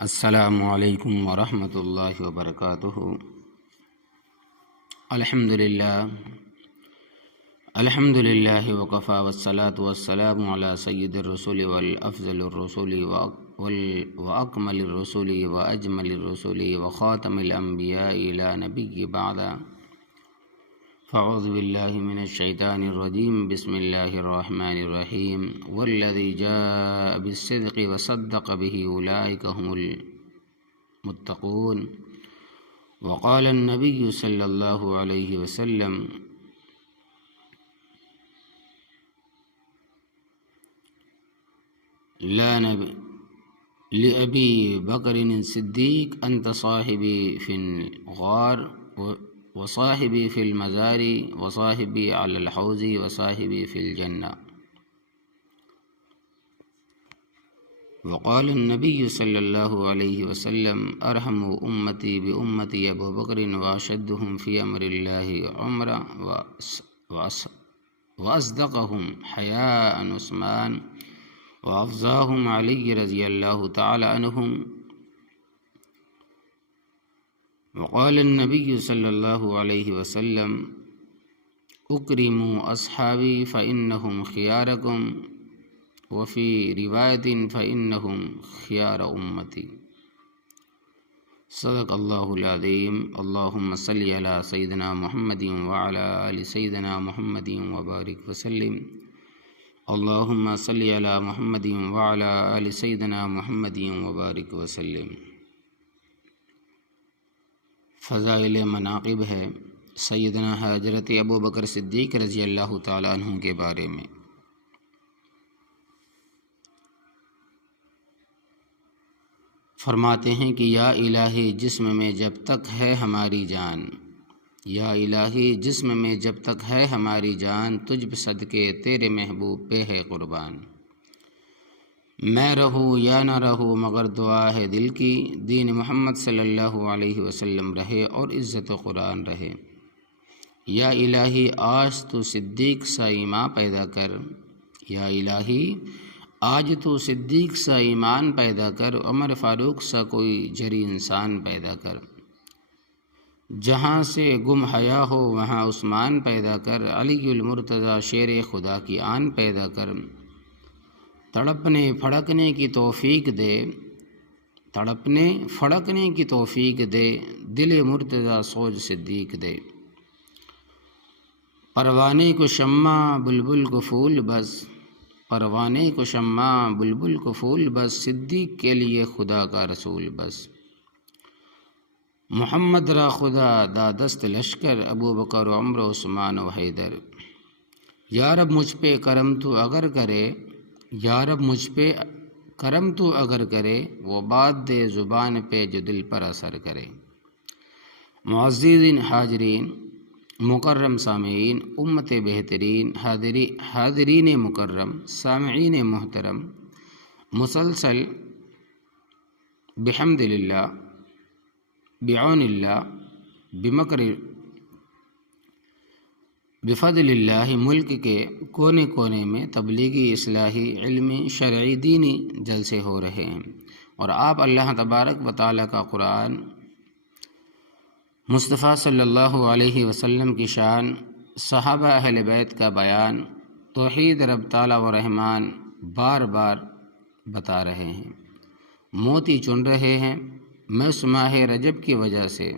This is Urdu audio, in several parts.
السلام علیکم ورحمۃ اللہ وبرکاتہ۔ الحمد للہ وکفی والصلاة والسلام علی سید الرسول والافضل الرسول واکمل الرسول واجمل الرسول وخاتم الانبیاء لا نبی بعد، فاعوذ باللہ من الشیطان الرجیم، بسم اللہ الرحمن الرحیم، والذی جاء بالصدق وصدق به اولئک هم المتقون، وقال النبی صلی اللہ علیہ وسلم لأبی بکر الصدیق انت صاحبی فی الغار وصاحبی فی المزار وصاحبی علی الحوض وصاحبی فی الجنہ، وقال النبی صلی اللہ علیہ وسلم ارحم امتی بامتی ابو بکر واشدہم فی امر اللہ عمر واصدقہم حیاء عثمان وافضاہم علی رضی اللہ تعالی عنہم، وقال النبی صلی اللہ علیہ وسلم اکرموا اصحابی فانہم خیارکم وفی روایت فانہم خیار امتی۔ صدق اللہ العظیم۔ اللہم صلی علی سیدنا محمد وعلی آل سیدنا محمد وبارک وسلم۔ اللہم صلی علی محمد وعلی آل سیدنا محمد وبارک وسلم۔ فضائل مناقب ہے سیدنا حضرت ابو بکر صدیق رضی اللہ تعالیٰ عنہ کے بارے میں۔ فرماتے ہیں کہ یا الہی جسم میں جب تک ہے ہماری جان، یا الہی جسم میں جب تک ہے ہماری جان، تجھ صدقے تیرے محبوب پہ ہے قربان۔ میں رہوں یا نہ رہوں مگر دعا ہے دل کی، دین محمد صلی اللہ علیہ وسلم رہے اور عزت و قرآن رہے۔ یا الہی آج تو صدیق سا ایمان پیدا کر، یا الہی آج تو صدیق سا ایمان پیدا کر، عمر فاروق سا کوئی جری انسان پیدا کر، جہاں سے گم حیا ہو وہاں عثمان پیدا کر، علی المرتضی شیر خدا کی آن پیدا کر، تڑپنے پھڑکنے کی توفیق دے، تڑپنے پھڑکنے کی توفیق دے، دل مرتضی سوج صدیق دے، پروانے کو شمع بلبل کو پھول بس، پروانے کو شمع بلبل کو پھول بس، صدیق کے لیے خدا کا رسول بس، محمد را خدا دا دست لشکر، ابو بکر و عمر و عثمان و حیدر۔ یا رب مجھ پہ کرم تو اگر کرے، یا رب مجھ پہ کرم تو اگر کرے، وہ بات دے زبان پہ جو دل پر اثر کرے۔ معززین حاضرین، مکرم سامعین، امت بہترین، حاضرین مکرم، سامعین محترم، مسلسل بحمد اللہ، بعون اللہ، بفضل اللہ ملک کے کونے کونے میں تبلیغی، اصلاحی، علمی، شرعی، دینی جلسے ہو رہے ہیں، اور آپ اللہ تبارک و تعالیٰ کا قرآن، مصطفیٰ صلی اللہ علیہ وسلم کی شان، صحابہ اہل بیت کا بیان، توحید رب تعالیٰ و رحمان بار بار بتا رہے ہیں، موتی چن رہے ہیں۔ میں اس ماہ رجب کی وجہ سے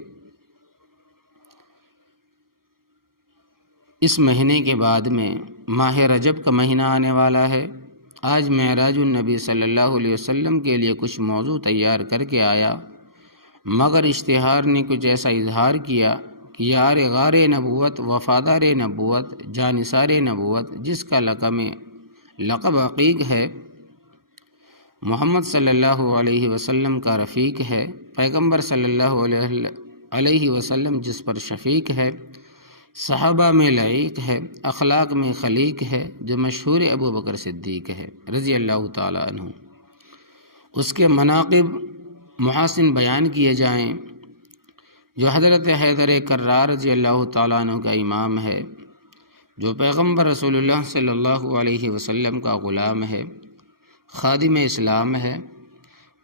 اس مہینے کے بعد میں ماہ رجب کا مہینہ آنے والا ہے، آج معراج النبی صلی اللہ علیہ وسلم کے لیے کچھ موضوع تیار کر کے آیا، مگر اشتہار نے کچھ ایسا اظہار کیا کہ یار غار نبوت، وفادار نبوت، جانثار نبوت، جس کا لقب عقیق ہے، محمد صلی اللہ علیہ وسلم کا رفیق ہے، پیغمبر صلی اللہ علیہ وسلم جس پر شفیق ہے، صحابہ میں لعیق ہے، اخلاق میں خلیق ہے، جو مشہور ابو بکر صدیق ہے رضی اللہ تعالیٰ عنہ، اس کے مناقب محاسن بیان کیے جائیں، جو حضرت حیدر کرار رضی اللہ تعالیٰ عنہ کا امام ہے، جو پیغمبر رسول اللہ صلی اللہ علیہ وسلم کا غلام ہے، خادم اسلام ہے،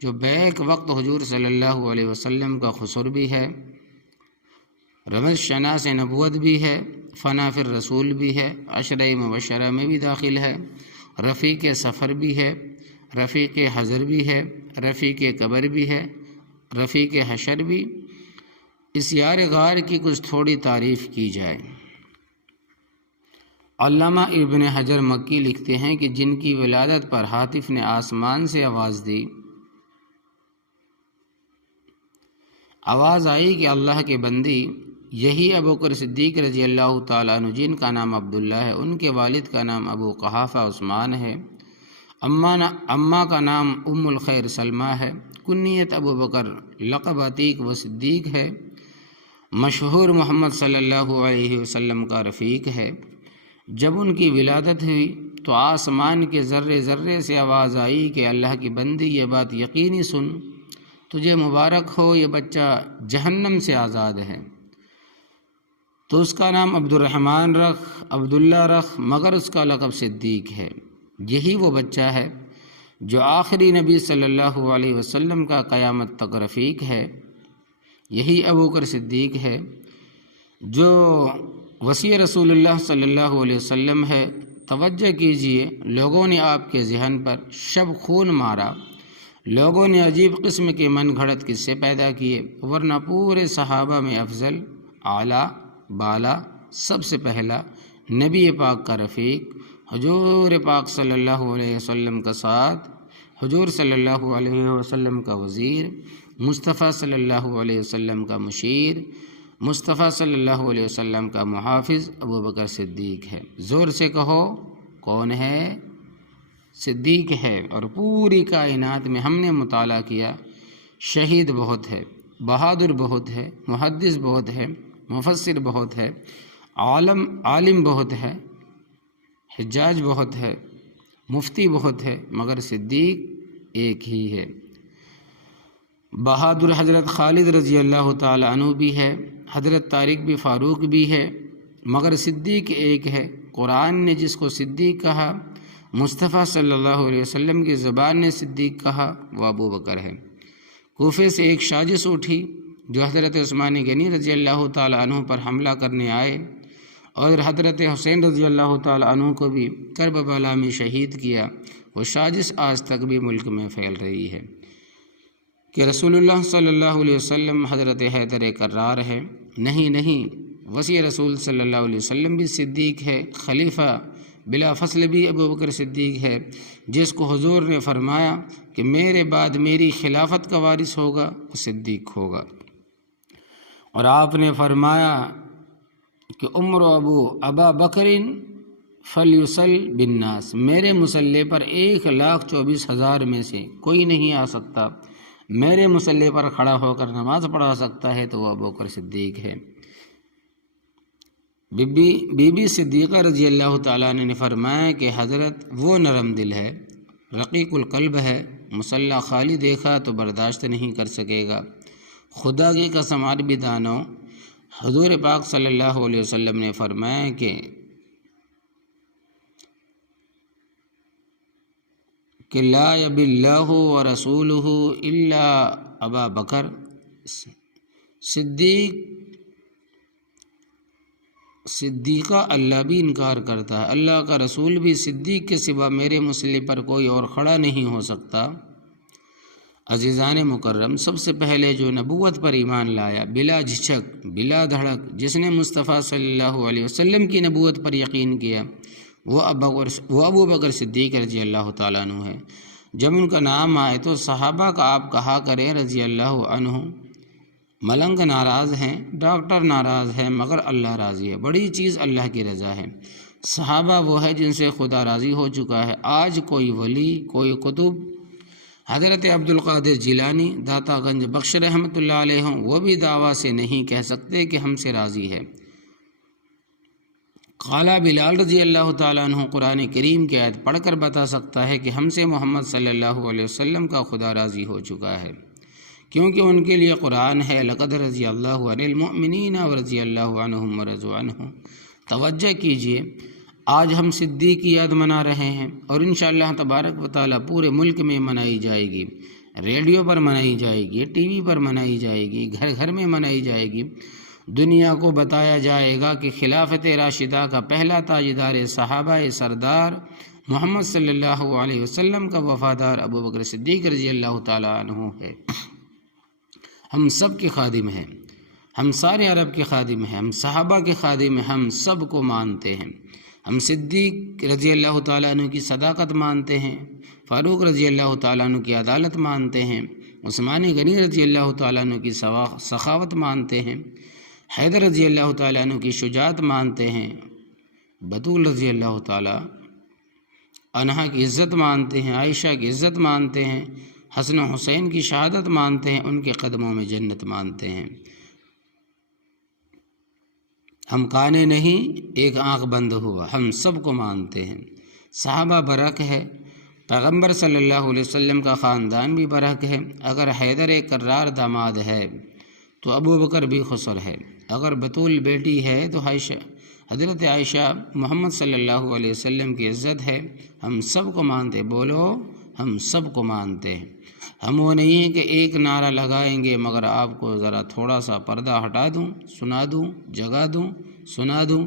جو بیک وقت حضور صلی اللہ علیہ وسلم کا خسر بھی ہے، رمض شناس نبوت بھی ہے، فنا فی الرسول بھی ہے، عشرہ مبشرہ میں بھی داخل ہے، رفیق سفر بھی ہے، رفیق حضر بھی ہے، رفیق قبر بھی ہے، رفیق حشر بھی۔ اس یار غار کی کچھ تھوڑی تعریف کی جائے۔ علامہ ابن حجر مکی لکھتے ہیں کہ جن کی ولادت پر ہاتف نے آسمان سے آواز دی، آواز آئی کہ اللہ کے بندی، یہی ابوبکر صدیق رضی اللہ تعالیٰ عنہ جن کا نام عبداللہ ہے، ان کے والد کا نام ابو قحافہ عثمان ہے، اماں کا نام ام الخیر سلمہ ہے، کنیت ابو بکر، لقب عتیق و صدیق ہے، مشہور محمد صلی اللہ علیہ وسلم کا رفیق ہے۔ جب ان کی ولادت ہوئی تو آسمان کے ذرے ذرے سے آواز آئی کہ اللہ کی بندی، یہ بات یقینی سن، تجھے مبارک ہو، یہ بچہ جہنم سے آزاد ہے۔ تو اس کا نام عبد الرحمن رکھ، عبداللہ رکھ، مگر اس کا لقب صدیق ہے۔ یہی وہ بچہ ہے جو آخری نبی صلی اللہ علیہ وسلم کا قیامت تک رفیق ہے۔ یہی ابوبکر صدیق ہے جو وصی رسول اللہ صلی اللہ علیہ وسلم ہے۔ توجہ کیجئے، لوگوں نے آپ کے ذہن پر شب خون مارا، لوگوں نے عجیب قسم کے من گھڑت قصے پیدا کیے، ورنہ پورے صحابہ میں افضل، اعلیٰ، بالا، سب سے پہلا نبی پاک کا رفیق، حضور پاک صلی اللہ علیہ وسلم کا ساتھ، حضور صلی اللہ علیہ وسلم کا وزیر، مصطفیٰ صلی اللہ علیہ وسلم کا مشیر، مصطفیٰ صلی اللہ علیہ وسلم کا محافظ ابوبکر صدیق ہے۔ زور سے کہو، کون ہے؟ صدیق ہے۔ اور پوری کائنات میں ہم نے مطالعہ کیا، شہید بہت ہے، بہادر بہت ہے، محدث بہت ہے، مفسر بہت ہے، عالم بہت ہے، حجاج بہت ہے، مفتی بہت ہے، مگر صدیق ایک ہی ہے۔ بہادر حضرت خالد رضی اللہ تعالی عنہ بھی ہے، حضرت طارق بھی، فاروق بھی ہے، مگر صدیق ایک ہے۔ قرآن نے جس کو صدیق کہا، مصطفیٰ صلی اللہ علیہ وسلم کی زبان نے صدیق کہا، وہ ابوبکر ہے۔ کوفے سے ایک سازش اٹھی جو حضرت عثمان غنی رضی اللہ تعالی عنہ پر حملہ کرنے آئے، اور حضرت حسین رضی اللہ تعالی عنہ کو بھی کربلا میں شہید کیا۔ وہ سازش آج تک بھی ملک میں پھیل رہی ہے کہ رسول اللہ صلی اللہ علیہ وسلم حضرت حیدر کرار ہے۔ نہیں، وصی رسول صلی اللہ علیہ وسلم بھی صدیق ہے، خلیفہ بلا فصل بھی ابوبکر صدیق ہے، جس کو حضور نے فرمایا کہ میرے بعد میری خلافت کا وارث ہوگا، وہ صدیق ہوگا۔ اور آپ نے فرمایا کہ عمر ابا بکر فلیصل بالناس، میرے مصلی پر 1,24,000 میں سے کوئی نہیں آ سکتا، میرے مصلی پر کھڑا ہو کر نماز پڑھا سکتا ہے تو وہ ابوبکر صدیق ہے۔ بی بی صدیقہ رضی اللہ تعالیٰ نے فرمایا کہ حضرت وہ نرم دل ہے، رقیق القلب ہے، مصلی خالی دیکھا تو برداشت نہیں کر سکے گا۔ خدا کی قسم عربی دانوں، حضور پاک صلی اللہ علیہ وسلم نے فرمایا کہ لا یب اللہ ورسولہ الا ابا بکر، صدیقہ اللہ بھی انکار کرتا ہے، اللہ کا رسول بھی، صدیق کے سوا میرے مصلی پر کوئی اور کھڑا نہیں ہو سکتا۔ عزیزان مکرم، سب سے پہلے جو نبوت پر ایمان لایا بلا جھجک، بلا دھڑک، جس نے مصطفیٰ صلی اللہ علیہ وسلم کی نبوت پر یقین کیا، وہ ابوبکر صدیق رضی اللہ تعالیٰ عنہ ہے۔ جب ان کا نام آئے تو صحابہ کا آپ کہا کریں رضی اللہ عنہ۔ ملنگ ناراض ہیں، ڈاکٹر ناراض ہیں، مگر اللہ راضی ہے۔ بڑی چیز اللہ کی رضا ہے۔ صحابہ وہ ہے جن سے خدا راضی ہو چکا ہے۔ آج کوئی ولی، کوئی قطب، حضرت عبدالقادر جیلانی داتا گنج بخش رحمۃ اللہ علیہ ہوں، وہ بھی دعویٰ سے نہیں کہہ سکتے کہ ہم سے راضی ہے۔ قالا بلال رضی اللہ تعالیٰ عنہ قرآن کریم کی آیت پڑھ کر بتا سکتا ہے کہ ہم سے محمد صلی اللہ علیہ وسلم کا خدا راضی ہو چکا ہے، کیونکہ ان کے لیے قرآن ہے لقد رضی اللہ عن المؤمنین ورضی اللہ عنہم ورضوا عنہ۔ توجہ کیجئے، آج ہم صدیق کی یاد منا رہے ہیں اور انشاءاللہ تبارک و تعالیٰ پورے ملک میں منائی جائے گی۔ ریڈیو پر منائی جائے گی، ٹی وی پر منائی جائے گی، گھر گھر میں منائی جائے گی۔ دنیا کو بتایا جائے گا کہ خلافت راشدہ کا پہلا تاجدار صحابہ سردار محمد صلی اللہ علیہ وسلم کا وفادار ابو بکر صدیق رضی اللہ تعالیٰ عنہ ہے۔ ہم سب کے خادم ہیں، ہم سارے عرب کے خادم ہیں، ہم صحابہ کے خادم ہیں، ہم سب کو مانتے ہیں۔ ہم صدیق رضی اللہ تعالیٰ عنہ کی صداقت مانتے ہیں، فاروق رضی اللہ تعالیٰ عنہ کی عدالت مانتے ہیں، عثمان غنی رضی اللہ تعالیٰ عنہ کی سخاوت مانتے ہیں، حیدر رضی اللہ تعالیٰ عنہ کی شجاعت مانتے ہیں، بطول رضی اللہ تعالیٰ عنہا کی عزت مانتے ہیں، عائشہ کی عزت مانتے ہیں، حسن و حسین کی شہادت مانتے ہیں، ان کے قدموں میں جنت مانتے ہیں۔ ہم کانے نہیں، ایک آنکھ بند ہوا، ہم سب کو مانتے ہیں۔ صحابہ برحق ہے، پیغمبر صلی اللہ علیہ وسلم کا خاندان بھی برحق ہے۔ اگر حیدر ایک کرار داماد ہے تو ابو بکر بھی خسر ہے، اگر بطول بیٹی ہے تو حضرت عائشہ محمد صلی اللہ علیہ وسلم کی عزت ہے۔ ہم سب کو مانتے، بولو ہم سب کو مانتے ہیں۔ ہم وہ نہیں ہیں کہ ایک نعرہ لگائیں گے مگر آپ کو ذرا تھوڑا سا پردہ ہٹا دوں، سنا دوں، جگا دوں، سنا دوں،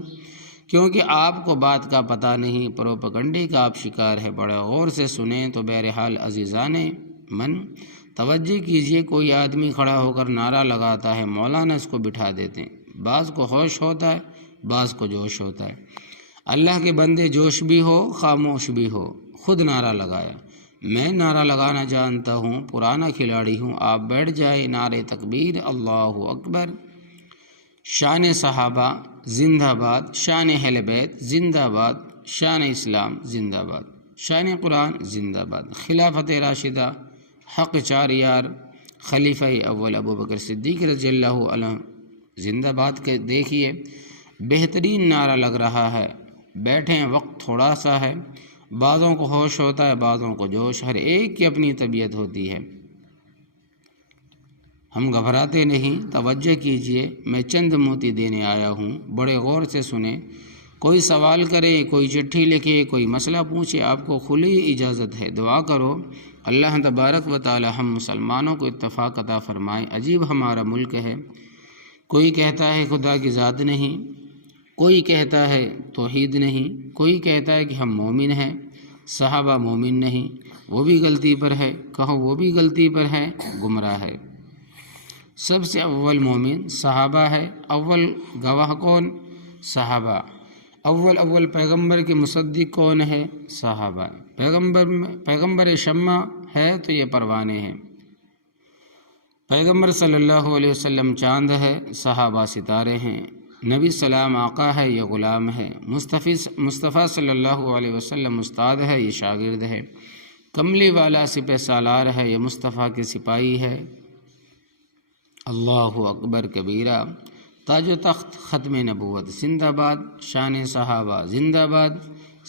کیونکہ آپ کو بات کا پتہ نہیں، پروپگنڈے کا آپ شکار ہے۔ بڑے غور سے سنیں تو بہرحال عزیزان من توجہ کیجئے، کوئی آدمی کھڑا ہو کر نعرہ لگاتا ہے، مولانا اس کو بٹھا دیتے ہیں، بعض کو ہوش ہوتا ہے، بعض کو جوش ہوتا ہے۔ اللہ کے بندے جوش بھی ہو، خاموش بھی ہو، خود نعرہ لگایا۔ میں نعرہ لگانا جانتا ہوں، پرانا کھلاڑی ہوں، آپ بیٹھ جائے، نعرے تکبیر، اللہ اکبر، شان صحابہ زندہ باد، شان اہل بیت زندہ باد، شان اسلام زندہ باد، شان قرآن زندہ باد، خلافت راشدہ، حق چار یار، خلیفہ اول ابو بکر صدیق رضی اللہ عنہ زندہ باد کے دیکھیے، بہترین نعرہ لگ رہا ہے۔ بیٹھیں، وقت تھوڑا سا ہے، بعضوں کو ہوش ہوتا ہے، بعضوں کو جوش، ہر ایک کی اپنی طبیعت ہوتی ہے۔ ہم گھبراتے نہیں، توجہ کیجئے، میں چند موتی دینے آیا ہوں، بڑے غور سے سنیں۔ کوئی سوال کرے، کوئی چٹھی لکھے، کوئی مسئلہ پوچھے، آپ کو کھلی اجازت ہے، دعا کرو اللہ تبارک و تعالی ہم مسلمانوں کو اتفاق عطا فرمائے۔ عجیب ہمارا ملک ہے، کوئی کہتا ہے خدا کی ذات نہیں، کوئی کہتا ہے توحید نہیں، کوئی کہتا ہے کہ ہم مومن ہیں، صحابہ مومن نہیں، وہ بھی غلطی پر ہے، کہو وہ بھی غلطی پر ہے، گمراہ ہے۔ سب سے اول مومن صحابہ ہے، اول گواہ کون؟ صحابہ۔ اول پیغمبر کے مصدق کون ہے؟ صحابہ۔ پیغمبر شمع ہے تو یہ پروانے ہیں، پیغمبر صلی اللہ علیہ وسلم چاند ہے، صحابہ ستارے ہیں، نبی سلام آقا ہے، یہ غلام ہے، مصطفیٰ صلی اللہ علیہ وسلم استاد ہے، یہ شاگرد ہے، کملی والا سپہ سالار ہے، یہ مصطفیٰ کے سپاہی ہے۔ اللہ اکبر کبیرہ، تاج و تخت ختم نبوت زندہ باد، شان صحابہ زندہ باد،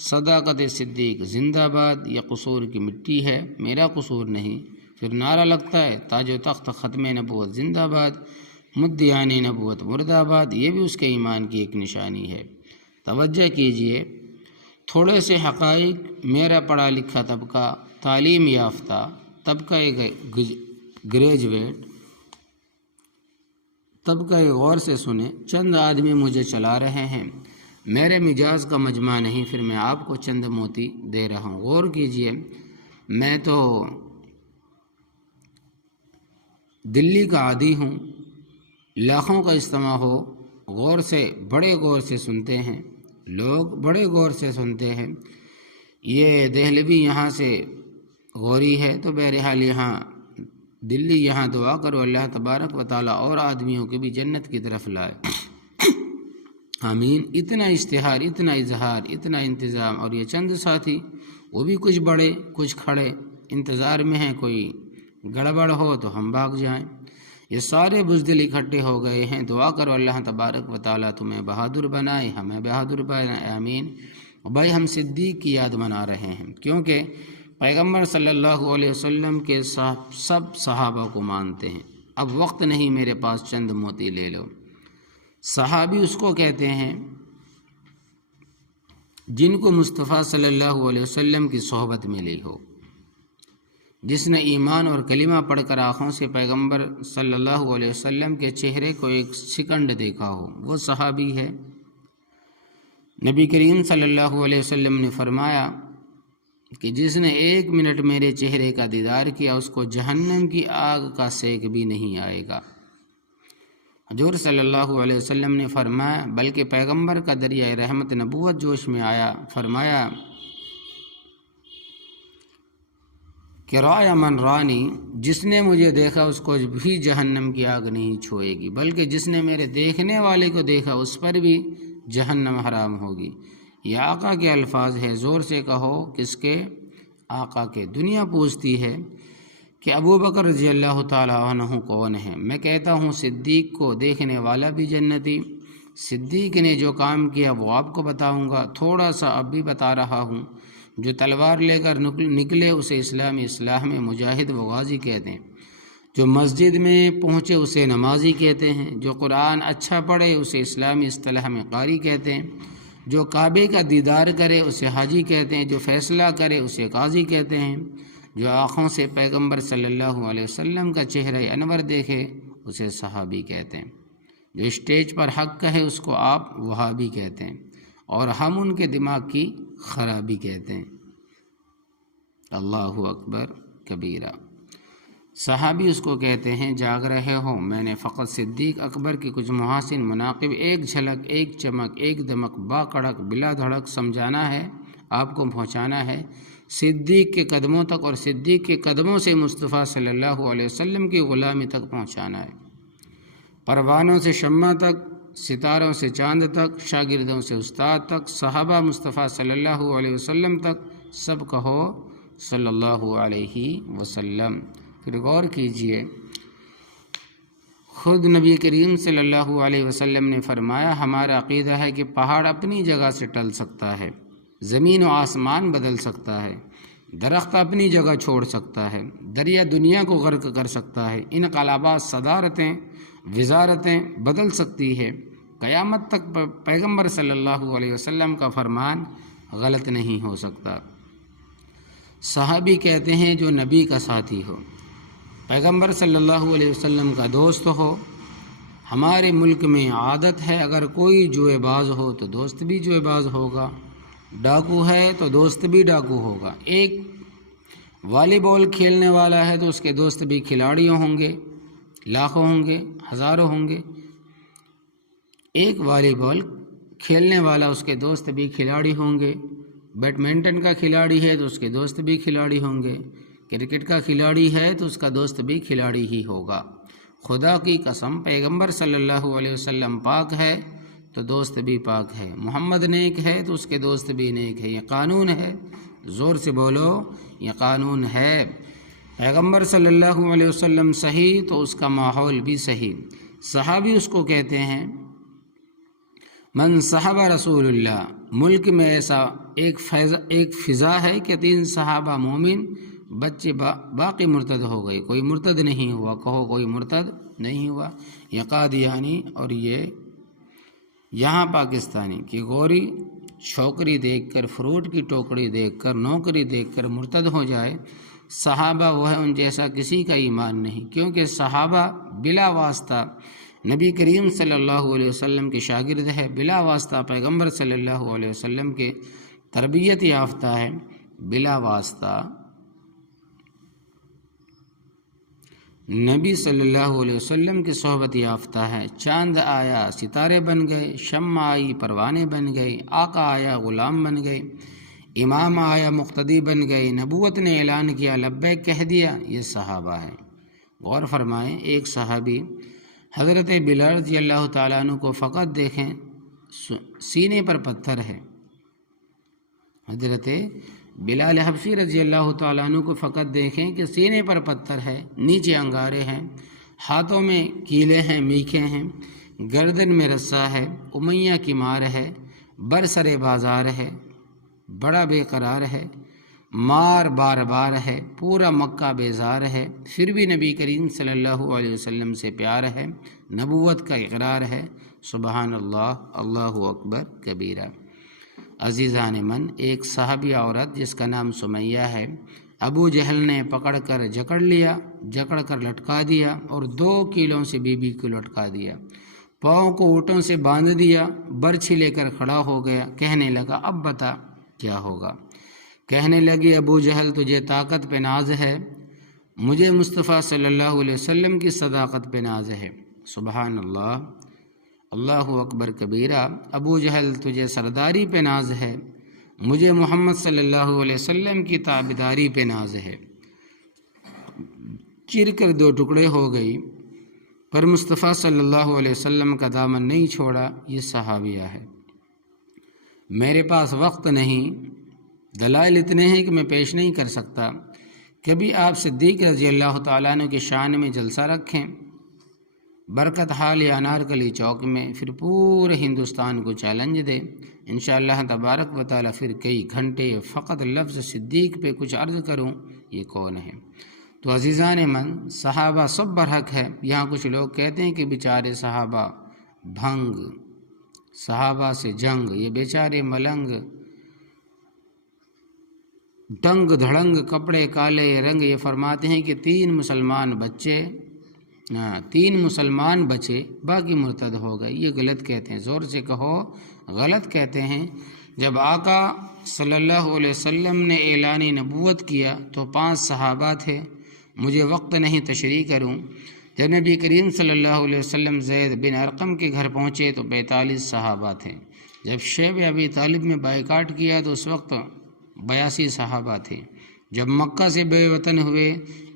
صداقت صدیق زندہ باد۔ یہ قصور کی مٹی ہے، میرا قصور نہیں۔ پھر نعرہ لگتا ہے تاج و تخت ختم نبوت زندہ باد، مدعیان نبوت مرد آباد، یہ بھی اس کے ایمان کی ایک نشانی ہے۔ توجہ کیجئے، تھوڑے سے حقائق، میرا پڑھا لکھا طبقہ، تعلیم یافتہ طبقہ گریجویٹ طبقہ غور سے سنیں، چند آدمی مجھے چلا رہے ہیں، میرے مجاز کا مجمع نہیں، پھر میں آپ کو چند موتی دے رہا ہوں، غور کیجئے۔ میں تو دلی کا عادی ہوں، لاکھوں کا اجتماع ہو، غور سے، بڑے غور سے سنتے ہیں لوگ، بڑے غور سے سنتے ہیں۔ یہ دہلوی یہاں سے غوری ہے تو بہرحال یہاں دلی، یہاں دعا کرو اللہ تبارک و تعالیٰ اور آدمیوں کو بھی جنت کی طرف لائے، آمین۔ اتنا اشتہار، اتنا اظہار، اتنا انتظام، اور یہ چند ساتھی، وہ بھی کچھ بڑے کچھ کھڑے انتظار میں ہیں، کوئی گڑبڑ ہو تو ہم بھاگ جائیں۔ یہ سارے بزدل اکٹھے ہو گئے ہیں، دعا کرو اللہ تبارک و تعالیٰ تمہیں بہادر بنائے، ہمیں بہادر بنائے، آمین۔ بھائی ہم صدیق کی یاد منا رہے ہیں کیونکہ پیغمبر صلی اللہ علیہ وسلم کے سب صحابہ کو مانتے ہیں۔ اب وقت نہیں میرے پاس، چند موتی لے لو۔ صحابی اس کو کہتے ہیں جن کو مصطفیٰ صلی اللہ علیہ وسلم کی صحبت ملی ہو، جس نے ایمان اور کلمہ پڑھ کر آنکھوں سے پیغمبر صلی اللہ علیہ وسلم کے چہرے کو ایک سیکنڈ دیکھا ہو وہ صحابی ہے۔ نبی کریم صلی اللہ علیہ وسلم نے فرمایا کہ جس نے 1 منٹ میرے چہرے کا دیدار کیا اس کو جہنم کی آگ کا سینک بھی نہیں آئے گا۔ حضور صلی اللہ علیہ وسلم نے فرمایا بلکہ پیغمبر کا دریائے رحمت نبوت جوش میں آیا، فرمایا کہ رایا من رانی، جس نے مجھے دیکھا اس کو بھی جہنم کی آگ نہیں چھوئے گی، بلکہ جس نے میرے دیکھنے والے کو دیکھا اس پر بھی جہنم حرام ہوگی۔ یہ آقا کے الفاظ ہے، زور سے کہو کس کے؟ آقا کے۔ دنیا پوچھتی ہے کہ ابو بکر رضی اللہ تعالیٰ عنہ کون ہے؟ میں کہتا ہوں صدیق کو دیکھنے والا بھی جنتی۔ صدیق نے جو کام کیا وہ آپ کو بتاؤں گا، تھوڑا سا اب بھی بتا رہا ہوں۔ جو تلوار لے کر نکلے اسے اسلامی اصلاح میں مجاہد و غازی کہتے ہیں، جو مسجد میں پہنچے اسے نمازی کہتے ہیں، جو قرآن اچھا پڑھے اسے اسلامی اصطلاح میں قاری کہتے ہیں، جو کعبے کا دیدار کرے اسے حاجی کہتے ہیں، جو فیصلہ کرے اسے قاضی کہتے ہیں، جو آنکھوں سے پیغمبر صلی اللہ علیہ وسلم کا چہرہ انور دیکھے اسے صحابی کہتے ہیں، جو اسٹیج پر حق کہے اس کو آپ وہابی کہتے ہیں، اور ہم ان کے دماغ کی خرابی کہتے ہیں۔ اللہ اکبر کبیرہ۔ صحابی اس کو کہتے ہیں جاگ رہے ہو، میں نے فقط صدیق اکبر کی کچھ محاسن مناقب ایک جھلک، ایک چمک، ایک دمک، با کڑک بلا دھڑک سمجھانا ہے، آپ کو پہنچانا ہے صدیق کے قدموں تک، اور صدیق کے قدموں سے مصطفیٰ صلی اللہ علیہ وسلم کی غلامی تک پہنچانا ہے، پروانوں سے شمع تک، ستاروں سے چاند تک، شاگردوں سے استاد تک، صحابہ مصطفیٰ صلی اللہ علیہ وسلم تک، سب کہو صلی اللہ علیہ وسلم۔ پھر غور کیجئے، خود نبی کریم صلی اللہ علیہ وسلم نے فرمایا ہمارا عقیدہ ہے کہ پہاڑ اپنی جگہ سے ٹل سکتا ہے، زمین و آسمان بدل سکتا ہے، درخت اپنی جگہ چھوڑ سکتا ہے، دریا دنیا کو غرق کر سکتا ہے، انقلابات، صدارتیں، وزارتیں بدل سکتی ہے، قیامت تک پیغمبر صلی اللہ علیہ وسلم کا فرمان غلط نہیں ہو سکتا۔ صحابی کہتے ہیں جو نبی کا ساتھی ہو، پیغمبر صلی اللہ علیہ وسلم کا دوست ہو۔ ہمارے ملک میں عادت ہے اگر کوئی جوئے باز ہو تو دوست بھی جوئے باز ہوگا، ڈاکو ہے تو دوست بھی ڈاکو ہوگا، ایک والی بال کھیلنے والا ہے تو اس کے دوست بھی کھلاڑی ہوں گے، لاکھوں ہوں گے، ہزاروں ہوں گے۔ ایک والی بال کھیلنے والا اس کے دوست بھی کھلاڑی ہوں گے، بیڈمنٹن کا کھلاڑی ہے تو اس کے دوست بھی کھلاڑی ہوں گے، کرکٹ کا کھلاڑی ہے تو اس کا دوست بھی کھلاڑی ہی ہوگا۔ خدا کی قسم پیغمبر صلی اللہ علیہ وسلم پاک ہے تو دوست بھی پاک ہے، محمد نیک ہے تو اس کے دوست بھی نیک ہے، یہ قانون ہے، زور سے بولو یہ قانون ہے۔ پیغمبر صلی اللہ علیہ وسلم صحیح تو اس کا ماحول بھی صحیح۔ صحابی اس کو کہتے ہیں من صحب رسول اللہ، ملک میں ایسا ایک فضا ہے کہ 3 صحابہ مومن بچے باقی مرتد ہو گئے، کوئی مرتد نہیں ہوا، کہو کوئی مرتد نہیں ہوا، یہ قادیانی اور یہ یہاں پاکستانی کہ گوری چھوکری دیکھ کر، فروٹ کی ٹوکری دیکھ کر، نوکری دیکھ کر مرتد ہو جائے، صحابہ وہ ہے ان جیسا کسی کا ایمان نہیں، کیونکہ صحابہ بلا واسطہ نبی کریم صلی اللہ علیہ وسلم کے شاگرد ہے، بلا واسطہ پیغمبر صلی اللہ علیہ وسلم کے تربیت یافتہ ہے، بلا واسطہ نبی صلی اللہ علیہ وسلم کی صحبت یافتہ ہے۔ چاند آیا ستارے بن گئے، شمع آئی پروانے بن گئے، آقا آیا غلام بن گئے، امام آیا مقتدی بن گئے، نبوت نے اعلان کیا لبیک کہہ دیا، یہ صحابہ ہیں۔ غور فرمائیں، ایک صحابی حضرت بلال رضی اللہ تعالیٰ عنہ کو فقط دیکھیں سینے پر پتھر ہے، حضرت بلال حبشی رضی اللہ تعالیٰ عنہ کو فقط دیکھیں کہ سینے پر پتھر ہے، نیچے انگارے ہیں، ہاتھوں میں کیلے ہیں، میکھیں ہیں، گردن میں رسا ہے، امیہ کی مار ہے، برسر بازار ہے، بڑا بے قرار ہے، مار بار بار ہے، پورا مکہ بیزار ہے، پھر بھی نبی کریم صلی اللہ علیہ وسلم سے پیار ہے، نبوت کا اقرار ہے۔ سبحان اللہ، اللہ اکبر کبیرہ۔ عزیزان من، ایک صحابی عورت جس کا نام سمیہ ہے، ابو جہل نے پکڑ کر جکڑ کر لٹکا دیا اور 2 کیلوں سے بی بی کو لٹکا دیا، پاؤں کو اونٹوں سے باندھ دیا، برچھی لے کر کھڑا ہو گیا، کہنے لگا اب بتا کیا ہوگا۔ کہنے لگی ابو جہل تجھے طاقت پہ ناز ہے، مجھے مصطفیٰ صلی اللہ علیہ وسلم کی صداقت پہ ناز ہے۔ سبحان اللہ، اللہ اکبر کبیرہ۔ ابو جہل تجھے سرداری پہ ناز ہے، مجھے محمد صلی اللہ علیہ وسلم کی تابعداری پہ ناز ہے۔ چر کر 2 ٹکڑے ہو گئی، پر مصطفیٰ صلی اللہ علیہ وسلم کا دامن نہیں چھوڑا۔ یہ صحابیہ ہے۔ میرے پاس وقت نہیں، دلائل اتنے ہیں کہ میں پیش نہیں کر سکتا۔ کبھی آپ صدیق رضی اللہ تعالیٰ عنہ کی شان میں جلسہ رکھیں برکت حال یا انارکلی چوک میں، پھر پورے ہندوستان کو چیلنج دے، انشاءاللہ تبارک و تعالیٰ پھر کئی گھنٹے فقط لفظ صدیق پہ کچھ عرض کروں، یہ کون ہے؟ تو عزیزان من، صحابہ سب برحق ہے۔ یہاں کچھ لوگ کہتے ہیں کہ بیچارے صحابہ بھنگ، صحابہ سے جنگ، یہ بیچارے ملنگ، ڈنگ دھڑنگ، کپڑے کالے رنگ۔ یہ فرماتے ہیں کہ 3 مسلمان بچے باقی مرتد ہو گئے۔ یہ غلط کہتے ہیں، زور سے کہو غلط کہتے ہیں۔ جب آقا صلی اللہ علیہ وسلم نے اعلان نبوت کیا تو 5 صحابہ تھے، مجھے وقت نہیں تشریح کروں۔ جب نبی کریم صلی اللہ علیہ وسلم زید بن ارقم کے گھر پہنچے تو 42 صحابہ تھے۔ جب شیب ابی طالب نے بائیکاٹ کیا تو اس وقت 82 صحابہ تھے۔ جب مکہ سے بے وطن ہوئے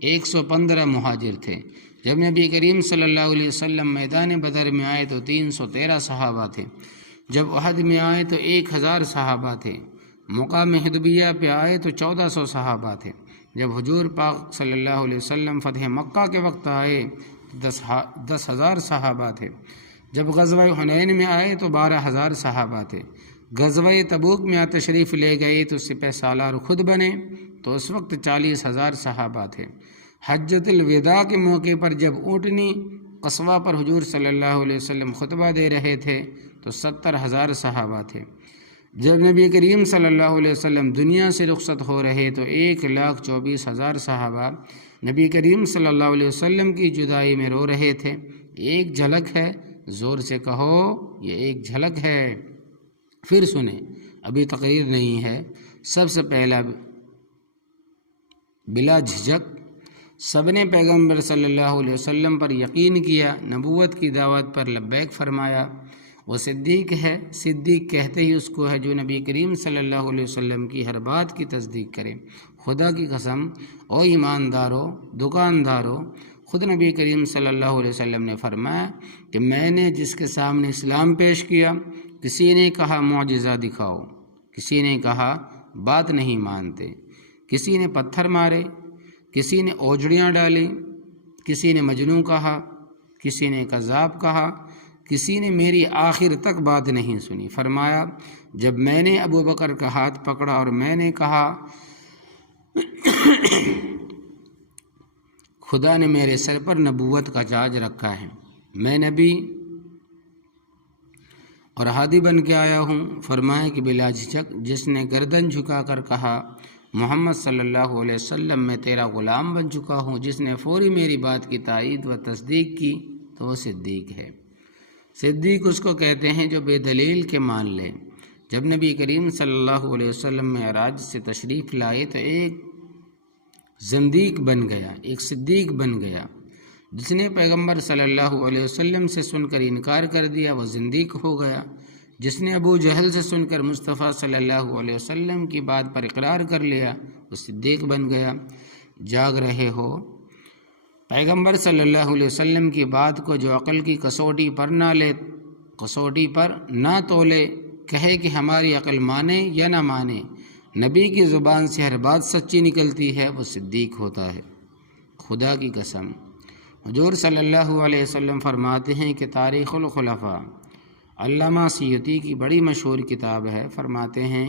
115 مہاجر تھے۔ جب نبی کریم صلی اللہ علیہ وسلم میدان بدر میں آئے تو 313 صحابہ تھے۔ جب احد میں آئے تو 1000 صحابہ تھے۔ مقام حدیبیہ پہ آئے تو 1400 صحابہ تھے۔ جب حضور پاک صلی اللہ علیہ وسلم فتح مکہ کے وقت آئے تو 10,000 صحابہ تھے۔ جب غزوہ حنین میں آئے تو 12,000 صحابہ تھے۔ غزوہ تبوک میں تشریف لے گئے تو سپہ سالار خود بنے تو اس وقت 40,000 صحابہ تھے۔ حجۃ الوداع کے موقع پر جب اونٹنی قصوہ پر حضور صلی اللہ علیہ وسلم خطبہ دے رہے تھے تو 70,000 صحابہ تھے۔ جب نبی کریم صلی اللہ علیہ وسلم دنیا سے رخصت ہو رہے تو 1,24,000 صحابہ نبی کریم صلی اللہ علیہ وسلم کی جدائی میں رو رہے تھے۔ ایک جھلک ہے، زور سے کہو یہ ایک جھلک ہے۔ پھر سنیں، ابھی تقریر نہیں ہے۔ سب سے پہلا بلا جھجک سب نے پیغمبر صلی اللہ علیہ وسلم پر یقین کیا، نبوت کی دعوت پر لبیک فرمایا۔ وہ صدیق ہے۔ صدیق کہتے ہی اس کو ہے جو نبی کریم صلی اللہ علیہ وسلم کی ہر بات کی تصدیق کرے۔ خدا کی قسم، او ایماندارو، دکاندارو، خود نبی کریم صلی اللہ علیہ وسلم نے فرمایا کہ میں نے جس کے سامنے اسلام پیش کیا، کسی نے کہا معجزہ دکھاؤ، کسی نے کہا بات نہیں مانتے، کسی نے پتھر مارے، کسی نے اوجڑیاں ڈالی، کسی نے مجنون کہا، کسی نے کذاب کہا، کسی نے میری آخر تک بات نہیں سنی۔ فرمایا جب میں نے ابو بکر کا ہاتھ پکڑا اور میں نے کہا خدا نے میرے سر پر نبوت کا تاج رکھا ہے، میں نبی اور ہادی بن کے آیا ہوں، فرمایا کہ بلا جھجک جس نے گردن جھکا کر کہا محمد صلی اللہ علیہ وسلم میں تیرا غلام بن چکا ہوں، جس نے فوری میری بات کی تائید و تصدیق کی تو وہ صدیق ہے۔ صدیق اس کو کہتے ہیں جو بے دلیل کے مان لے۔ جب نبی کریم صلی اللہ علیہ وسلم معراج سے تشریف لائے تو ایک زندیق بن گیا، ایک صدیق بن گیا۔ جس نے پیغمبر صلی اللہ علیہ وسلم سے سن کر انکار کر دیا وہ زندیق ہو گیا۔ جس نے ابو جہل سے سن کر مصطفیٰ صلی اللہ علیہ وسلم کی بات پر اقرار کر لیا وہ صدیق بن گیا۔ جاگ رہے ہو، پیغمبر صلی اللہ علیہ وسلم کی بات کو جو عقل کی کسوٹی پر نہ تولے، کہے کہ ہماری عقل مانے یا نہ مانے، نبی کی زبان سے ہر بات سچی نکلتی ہے، وہ صدیق ہوتا ہے۔ خدا کی قسم، حضور صلی اللہ علیہ وسلم فرماتے ہیں کہ تاریخ الخلفاء علامہ سیوطی کی بڑی مشہور کتاب ہے، فرماتے ہیں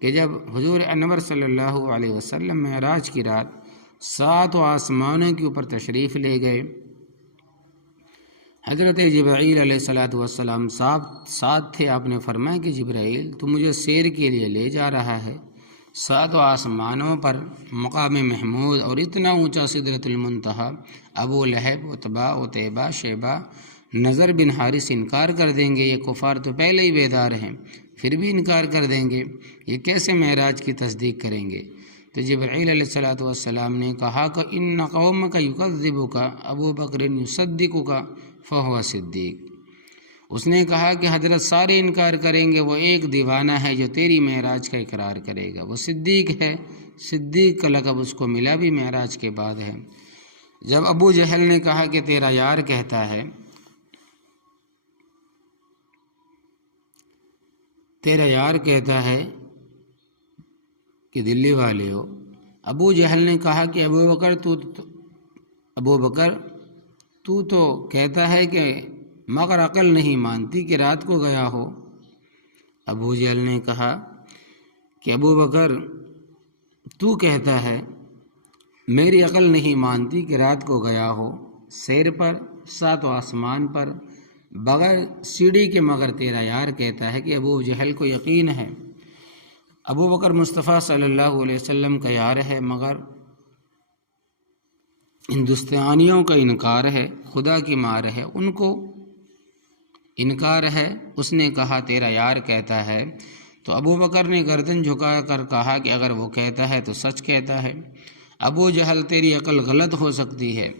کہ جب حضور انور صلی اللہ علیہ وسلم معراج کی رات 7 آسمانوں کے اوپر تشریف لے گئے، حضرت جبرائیل علیہ السلام ساتھ تھے۔ آپ نے فرمایا کہ جبرائیل تو مجھے سیر کے لیے لے جا رہا ہے، 7 آسمانوں پر مقام محمود اور اتنا اونچا سدرۃ المنتہا، ابو لہب، عتبہ، عتیبہ، شیبہ، نضر بن حارث انکار کر دیں گے۔ یہ کفار تو پہلے ہی بیدار ہیں، پھر بھی انکار کر دیں گے، یہ کیسے معراج کی تصدیق کریں گے؟ تو جبرائیل علیہ السلام نے کہا کہ ان قومک یکذبک ابو بکر یصدقک فہو صدیق۔ اس نے کہا کہ حضرت سارے انکار کریں گے، وہ ایک دیوانہ ہے جو تیری معراج کا اقرار کرے گا، وہ صدیق ہے۔ صدیق کا لقب اس کو ملا بھی معراج کے بعد ہے۔ جب ابو جہل نے کہا کہ تیرا یار کہتا ہے، تیرا یار کہتا ہے کہ دلی والے ہو، ابو جہل نے کہا کہ ابو بکر تو تو کہتا ہے کہ مگر عقل نہیں مانتی کہ رات کو گیا ہو۔ ابو جہل نے کہا کہ ابو بکر تو کہتا ہے میری عقل نہیں مانتی کہ رات کو گیا ہو، سیر پر، 7 آسمان پر، بغیر سیڑھی کے، مگر تیرا یار کہتا ہے کہ ابو جہل کو یقین ہے ابو بکر مصطفیٰ صلی اللہ علیہ وسلم کا یار ہے، مگر ہندوستانیوں کا انکار ہے، خدا کی مار ہے، ان کو انکار ہے۔ اس نے کہا تیرا یار کہتا ہے، تو ابو بکر نے گردن جھکا کر کہا کہ اگر وہ کہتا ہے تو سچ کہتا ہے۔ ابو جہل تیری عقل غلط ہو سکتی ہے،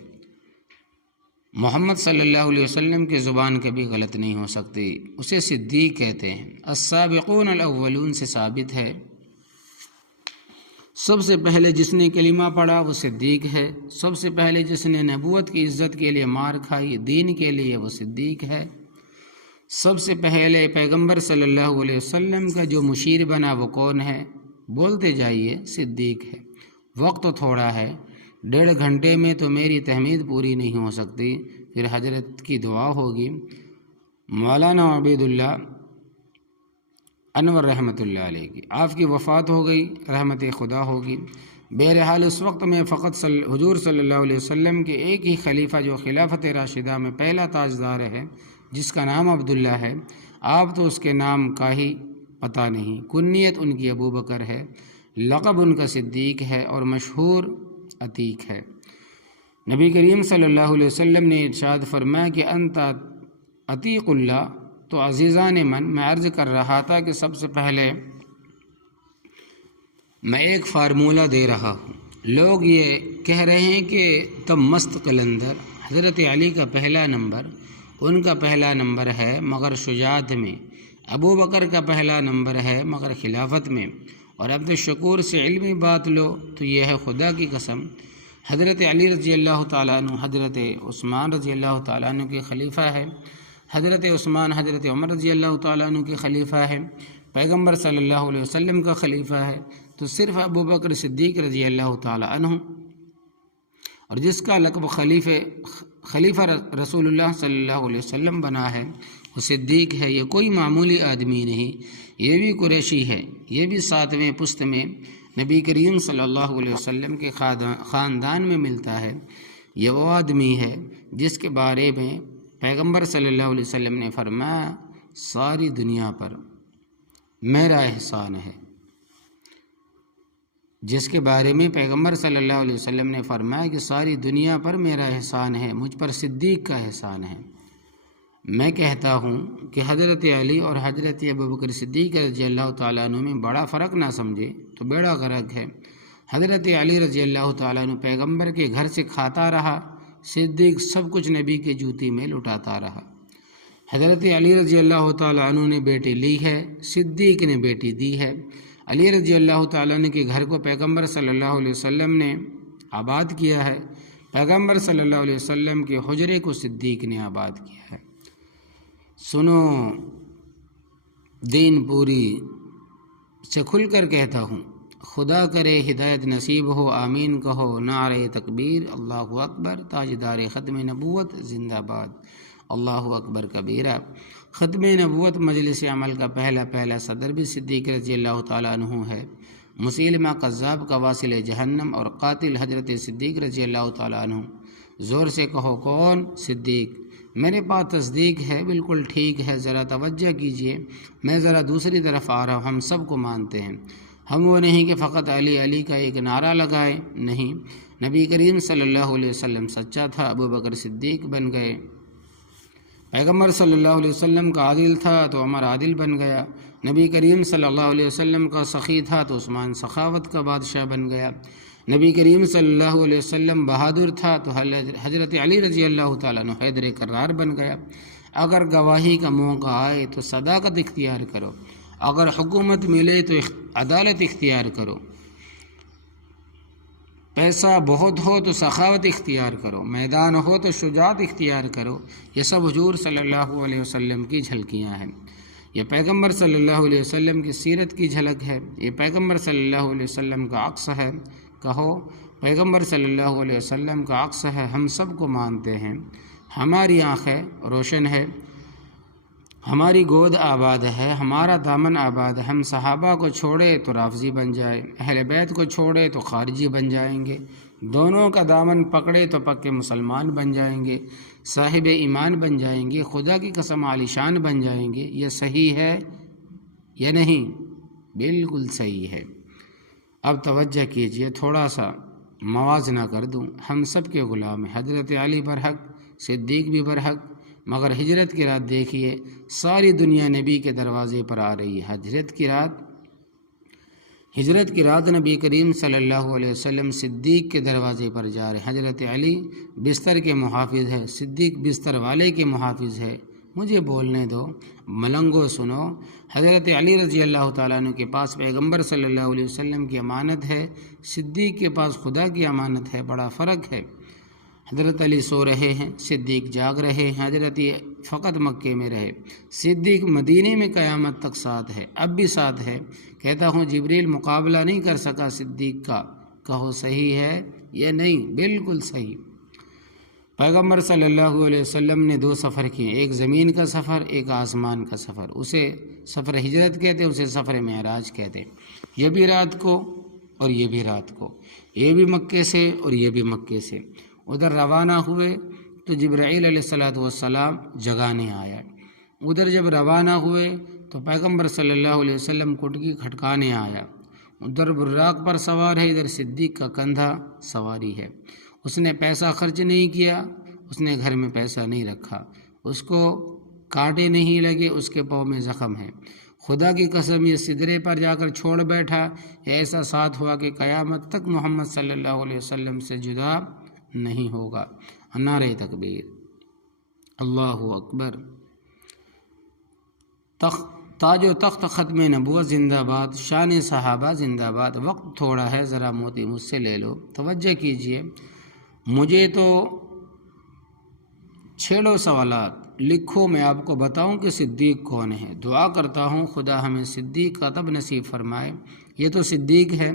محمد صلی اللہ علیہ وسلم کی زبان کبھی غلط نہیں ہو سکتی، اسے صدیق کہتے ہیں۔ السابقون الاولون سے ثابت ہے، سب سے پہلے جس نے کلمہ پڑھا وہ صدیق ہے، سب سے پہلے جس نے نبوت کی عزت کے لیے مار کھائی دین کے لیے وہ صدیق ہے، سب سے پہلے پیغمبر صلی اللہ علیہ وسلم کا جو مشیر بنا وہ کون ہے؟ بولتے جائیے، صدیق ہے۔ وقت تو تھوڑا ہے، 1.5 گھنٹے میں تو میری تحمید پوری نہیں ہو سکتی، پھر حضرت کی دعا ہوگی، مولانا عبید اللہ انور رحمۃ اللہ علیہ کی، آپ کی وفات ہو گئی، رحمت خدا ہوگی۔ بہرحال اس وقت میں فقط حضور صلی اللہ علیہ وسلم کے ایک ہی خلیفہ جو خلافت راشدہ میں پہلا تاجدار ہے، جس کا نام عبداللہ ہے، آپ تو اس کے نام کا ہی پتہ نہیں۔ کنیت ان کی ابو بکر ہے، لقب ان کا صدیق ہے، اور مشہور عتیق ہے۔ نبی کریم صلی اللہ علیہ وسلم نے ارشاد فرمایا کہ انت عتیق اللہ۔ تو عزیزان من، میں عرض کر رہا تھا کہ سب سے پہلے میں ایک فارمولہ دے رہا ہوں۔ لوگ یہ کہہ رہے ہیں کہ تم مست قلندر، حضرت علی کا پہلا نمبر، ان کا پہلا نمبر ہے مگر شجاعت میں، ابو بکر کا پہلا نمبر ہے مگر خلافت میں، اور عبد الشکور سے علمی بات لو تو یہ ہے خدا کی قسم، حضرت علی رضی اللہ تعالیٰ عنہ حضرت عثمان رضی اللہ تعالیٰ عنہ کے خلیفہ ہے، حضرت عثمان حضرت عمر رضی اللہ تعالیٰ عنہ کے خلیفہ ہے، پیغمبر صلی اللہ علیہ وسلم کا خلیفہ ہے، تو صرف ابو بکر صدیق رضی اللہ تعالیٰ عنہ، اور جس کا لقب خلیفہ رسول اللہ صلی اللہ علیہ وسلم بنا ہے وہ صدیق ہے۔ یہ کوئی معمولی آدمی نہیں، یہ بھی قریشی ہے، یہ بھی 7ویں پشت میں نبی کریم صلی اللہ علیہ وسلم کے خاندان میں ملتا ہے۔ یہ وہ آدمی ہے جس کے بارے میں پیغمبر صلی اللہ علیہ وسلم نے فرمایا ساری دنیا پر میرا احسان ہے، جس کے بارے میں پیغمبر صلی اللہ علیہ وسلم نے فرمایا کہ ساری دنیا پر میرا احسان ہے، مجھ پر صدیق کا احسان ہے۔ میں کہتا ہوں کہ حضرت علی اور حضرت ابوبکر صدیق رضی اللہ تعالیٰ عنہ میں بڑا فرق نہ سمجھے تو بیڑا غرق ہے۔ حضرت علی رضی اللہ تعالیٰ عنہ پیغمبر کے گھر سے کھاتا رہا، صدیق سب کچھ نبی کے جوتی میں لٹاتا رہا۔ حضرت علی رضی اللہ تعالیٰ عنہ نے بیٹی لی ہے، صدیق نے بیٹی دی ہے۔ علی رضی اللہ تعالیٰ عنہ کے گھر کو پیغمبر صلی اللہ علیہ وسلم نے آباد کیا ہے، پیغمبر صلی اللہ علیہ وسلم کے حجرے کو صدیق نے آباد کیا ہے۔ سنو، دین پوری سے کھل کر کہتا ہوں، خدا کرے ہدایت نصیب ہو، آمین کہو، نعرہ تکبیر، اللہ اکبر، تاجدار ختم نبوت زندہ باد، اللہ اکبر کبیرہ۔ ختم نبوت مجلس عمل کا پہلا صدر بھی صدیق رضی اللہ تعالیٰ عنہ ہے۔ مسیلمہ قذاب کا واصل جہنم اور قاتل حضرت صدیق رضی اللہ تعالیٰ عنہ۔ زور سے کہو کون؟ صدیق۔ میرے پاس تصدیق ہے، بالکل ٹھیک ہے، ذرا توجہ کیجئے، میں ذرا دوسری طرف آ رہا ہوں۔ ہم سب کو مانتے ہیں ہم وہ نہیں کہ فقط علی علی کا ایک نعرہ لگائیں، نہیں، نبی کریم صلی اللہ علیہ وسلم سچا تھا، ابو بکر صدیق بن گئے۔ پیغمبر صلی اللہ علیہ وسلم کا عادل تھا تو عمر عادل بن گیا، نبی کریم صلی اللہ علیہ وسلم کا سخی تھا تو عثمان سخاوت کا بادشاہ بن گیا، نبی کریم صلی اللہ علیہ وسلم بہادر تھا تو حضرت علی رضی اللہ تعالیٰ عنہ حیدر کرار بن گیا۔ اگر گواہی کا موقع آئے تو صداقت اختیار کرو، اگر حکومت ملے تو عدالت اختیار کرو، پیسہ بہت ہو تو سخاوت اختیار کرو، میدان ہو تو شجاعت اختیار کرو۔ یہ سب حضور صلی اللہ علیہ وسلم کی جھلکیاں ہیں، یہ پیغمبر صلی اللہ علیہ وسلم کی سیرت کی جھلک ہے، یہ پیغمبر صلی اللہ علیہ وسلم کا عکس ہے۔ کہو پیغمبر صلی اللہ علیہ وسلم کا عکس ہے، ہم سب کو مانتے ہیں، ہماری آنکھیں روشن ہے، ہماری گود آباد ہے، ہمارا دامن آباد ہے۔ ہم صحابہ کو چھوڑے تو رافضی بن جائے، اہل بیت کو چھوڑے تو خارجی بن جائیں گے، دونوں کا دامن پکڑے تو پکے مسلمان بن جائیں گے، صاحب ایمان بن جائیں گے، خدا کی قسم عالی شان بن جائیں گے۔ یہ صحیح ہے یا نہیں؟ بالکل صحیح ہے۔ اب توجہ کیجئے، تھوڑا سا موازنہ کر دوں۔ ہم سب کے غلام ہیں، حضرت علی برحق، صدیق بھی برحق، مگر ہجرت کی رات دیکھیے، ساری دنیا نبی کے دروازے پر آ رہی ہے۔ ہجرت کی رات نبی کریم صلی اللہ علیہ وسلم صدیق کے دروازے پر جا رہے ہیں۔ حضرت علی بستر کے محافظ ہے، صدیق بستر والے کے محافظ ہے۔ مجھے بولنے دو، ملنگو سنو۔ حضرت علی رضی اللہ تعالیٰ عنہ کے پاس پیغمبر صلی اللہ علیہ وسلم کی امانت ہے، صدیق کے پاس خدا کی امانت ہے، بڑا فرق ہے۔ حضرت علی سو رہے ہیں، صدیق جاگ رہے ہیں۔ حضرت فقط مکے میں رہے، صدیق مدینے میں قیامت تک ساتھ ہے، اب بھی ساتھ ہے۔ کہتا ہوں جبریل مقابلہ نہیں کر سکا صدیق کا، کہو صحیح ہے یا نہیں؟ بالکل صحیح۔ پیغمبر صلی اللہ علیہ وسلم نے 2 سفر کیے، ایک زمین کا سفر، ایک آسمان کا سفر، اسے سفر ہجرت کہتے، اسے سفر معراج کہتے۔ یہ بھی رات کو اور یہ بھی رات کو، یہ بھی مکے سے اور یہ بھی مکے سے۔ ادھر روانہ ہوئے تو جبرائیل علیہ السلام جگانے آیا، ادھر جب روانہ ہوئے تو پیغمبر صلی اللہ علیہ وسلم کٹکی کھٹکانے آیا۔ ادھر براق پر سوار ہے، ادھر صدیق کا کندھا سواری ہے۔ اس نے پیسہ خرچ نہیں کیا، اس نے گھر میں پیسہ نہیں رکھا، اس کو کانٹے نہیں لگے، اس کے پاؤں میں زخم ہے۔ خدا کی قسم یہ سدرے پر جا کر چھوڑ بیٹھا، ایسا ساتھ ہوا کہ قیامت تک محمد صلی اللہ علیہ وسلم سے جدا نہیں ہوگا۔ نعرہ تکبیر، اللہ اکبر۔ تاج و تخت ختم نبوت زندہ باد، شان صحابہ زندہ باد۔ وقت تھوڑا ہے، ذرا موتی مجھ سے لے لو، توجہ کیجئے۔ مجھے تو چھیڑو سوالات، لکھو، میں آپ کو بتاؤں کہ صدیق کون ہے۔ دعا کرتا ہوں خدا ہمیں صدیق کا تب نصیب فرمائے۔ یہ تو صدیق ہے،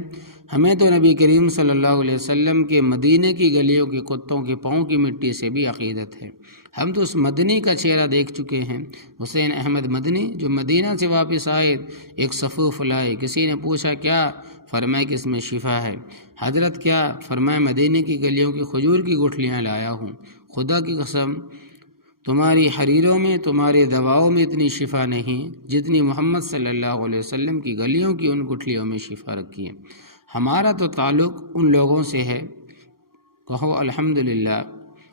ہمیں تو نبی کریم صلی اللہ علیہ وسلم کے مدینے کی گلیوں کے کتوں کے پاؤں کی مٹی سے بھی عقیدت ہے۔ ہم تو اس مدنی کا چہرہ دیکھ چکے ہیں، حسین احمد مدنی، جو مدینہ سے واپس آئے، ایک صفوف لائے۔ کسی نے پوچھا کیا؟ فرمائے کہ اس میں شفا ہے۔ حضرت کیا؟ فرمائے مدینے کی گلیوں کی کھجور کی گٹھلیاں لایا ہوں۔ خدا کی قسم تمہاری حریروں میں، تمہاری دواؤں میں اتنی شفا نہیں جتنی محمد صلی اللہ علیہ وسلم کی گلیوں کی ان گٹھلیوں میں شفا رکھی ہے۔ ہمارا تو تعلق ان لوگوں سے ہے، کہو الحمدللہ،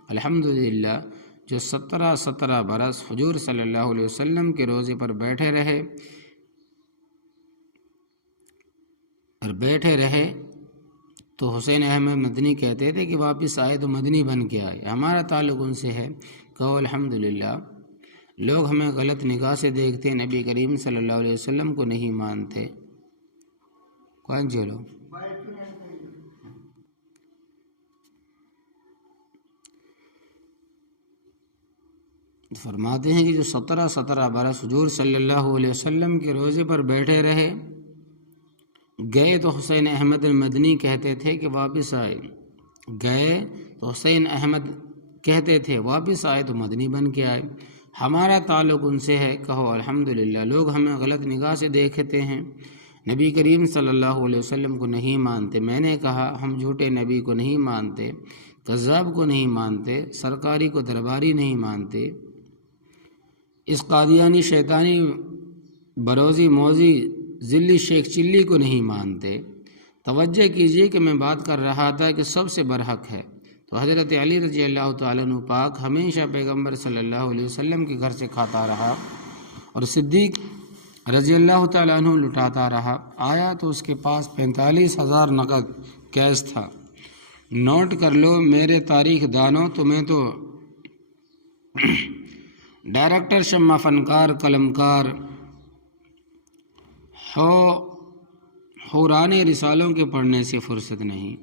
الحمدللہ، جو 17 برس حضور صلی اللہ علیہ وسلم کے روزے پر بیٹھے رہے تو حسین احمد مدنی کہتے تھے کہ واپس آئے تو مدنی بن کے آئے۔ ہمارا تعلق ان سے ہے، کہو الحمدللہ۔ لوگ ہمیں غلط نگاہ سے دیکھتے، نبی کریم صلی اللہ علیہ وسلم کو نہیں مانتے۔ کون جھولو؟ فرماتے ہیں کہ جو 17 برس حضور صلی اللہ علیہ وسلم کے روزے پر بیٹھے رہے، گئے تو حسین احمد المدنی کہتے تھے کہ واپس آئے، گئے تو حسین احمد کہتے تھے واپس آئے تو مدنی بن کے آئے۔ ہمارا تعلق ان سے ہے، کہو الحمدللہ۔ لوگ ہمیں غلط نگاہ سے دیکھتے ہیں، نبی کریم صلی اللہ علیہ وسلم کو نہیں مانتے۔ میں نے کہا ہم جھوٹے نبی کو نہیں مانتے، کذاب کو نہیں مانتے، سرکاری کو درباری نہیں مانتے، اس قادیانی شیطانی بروزی موزی ذلی شیخ چلی کو نہیں مانتے۔ توجہ کیجئے کہ میں بات کر رہا تھا کہ سب سے برحق ہے، تو حضرت علی رضی اللہ تعالیٰ عنہ پاک ہمیشہ پیغمبر صلی اللہ علیہ وسلم کے گھر سے کھاتا رہا اور صدیق رضی اللہ تعالیٰ عنہ لٹاتا رہا۔ آیا تو اس کے پاس 45,000 نقد کیش تھا۔ نوٹ کر لو میرے تاریخ دانوں، تمہیں تو ڈائریکٹر، شمع فنکار، قلمکار، حورانے رسالوں کے پڑھنے سے فرصت نہیں۔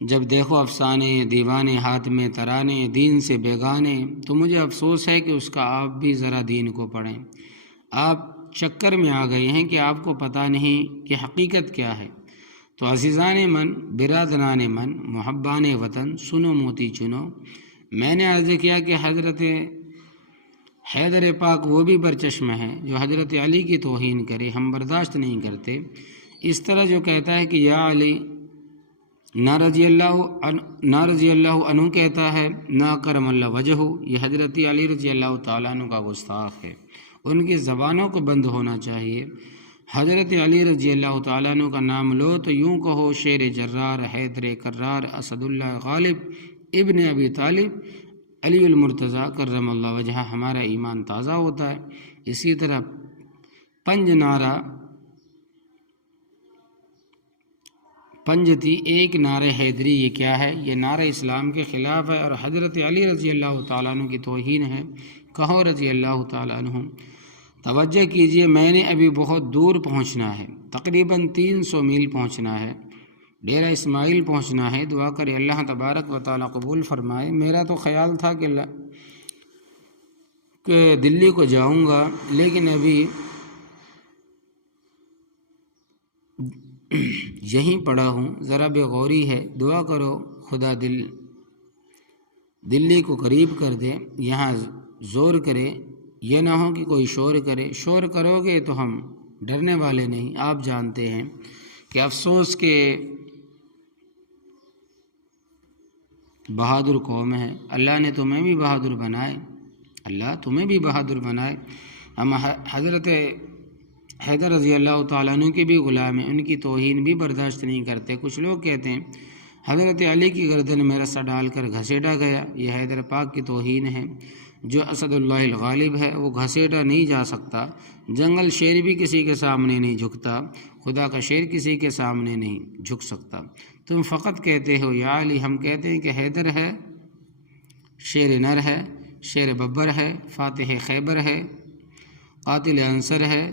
جب دیکھو افسانے، دیوانے ہاتھ میں ترانے، دین سے بیگانے، تو مجھے افسوس ہے کہ اس کا آپ بھی ذرا دین کو پڑھیں۔ آپ چکر میں آ گئے ہیں کہ آپ کو پتہ نہیں کہ حقیقت کیا ہے۔ تو عزیزان من، برادران من، محبان وطن، سنو موتی چنو۔ میں نے عرض کیا کہ حضرت حیدر پاک وہ بھی برچشمہ ہے جو حضرت علی کی توہین کرے، ہم برداشت نہیں کرتے۔ اس طرح جو کہتا ہے کہ یا علی، نہ رضی اللہ عنہ کہتا ہے، نہ کرم اللہ وجہ، یہ حضرت علی رضی اللہ تعالیٰ عنہ کا گستاخ ہے۔ ان کی زبانوں کو بند ہونا چاہیے۔ حضرت علی رضی اللہ تعالیٰ عنہ کا نام لو تو یوں کہو شیر جرار، حیدر کرار، اسد اللہ غالب، ابن ابی طالب، علی المرتضیٰ کرم اللہ وجہ، ہمارا ایمان تازہ ہوتا ہے۔ اسی طرح پنج تھی، ایک نعرہ حیدری، یہ کیا ہے؟ یہ نعرہ اسلام کے خلاف ہے اور حضرت علی رضی اللہ تعالیٰ عنہ کی توہین ہے۔ کہو رضی اللہ تعالیٰ عنہ۔ توجہ کیجئے، میں نے ابھی بہت دور پہنچنا ہے، تقریباً 300 میل پہنچنا ہے، ڈیرہ اسماعیل پہنچنا ہے۔ دعا کرے اللہ تبارک و تعالیٰ قبول فرمائے۔ میرا تو خیال تھا کہ دلی کو جاؤں گا، لیکن ابھی یہیں پڑا ہوں، ذرا بے غوری ہے۔ دعا کرو خدا دلی کو قریب کر دے، یہاں زور کرے، یہ نہ ہو کہ کوئی شور کرے۔ شور کرو گے تو ہم ڈرنے والے نہیں۔ آپ جانتے ہیں کہ افسوس کے بہادر قوم ہے۔ اللہ نے تمہیں بھی بہادر بنائے، اللہ تمہیں بھی بہادر بنائے۔ ہم حضرت حیدر رضی اللہ تعالیٰ عنہ کے بھی غلام ہیں، ان کی توہین بھی برداشت نہیں کرتے۔ کچھ لوگ کہتے ہیں حضرت علی کی گردن میں رسا ڈال کر گھسیٹا گیا، یہ حیدر پاک کی توہین ہے۔ جو اسد اللہ الغالب ہے وہ گھسیٹا نہیں جا سکتا۔ جنگل شیر بھی کسی کے سامنے نہیں جھکتا، خدا کا شیر کسی کے سامنے نہیں جھک سکتا۔ تم فقط کہتے ہو یا علی، ہم کہتے ہیں کہ حیدر ہے، شیر نر ہے، شیر ببر ہے، فاتح خیبر ہے، قاتل عنصر ہے،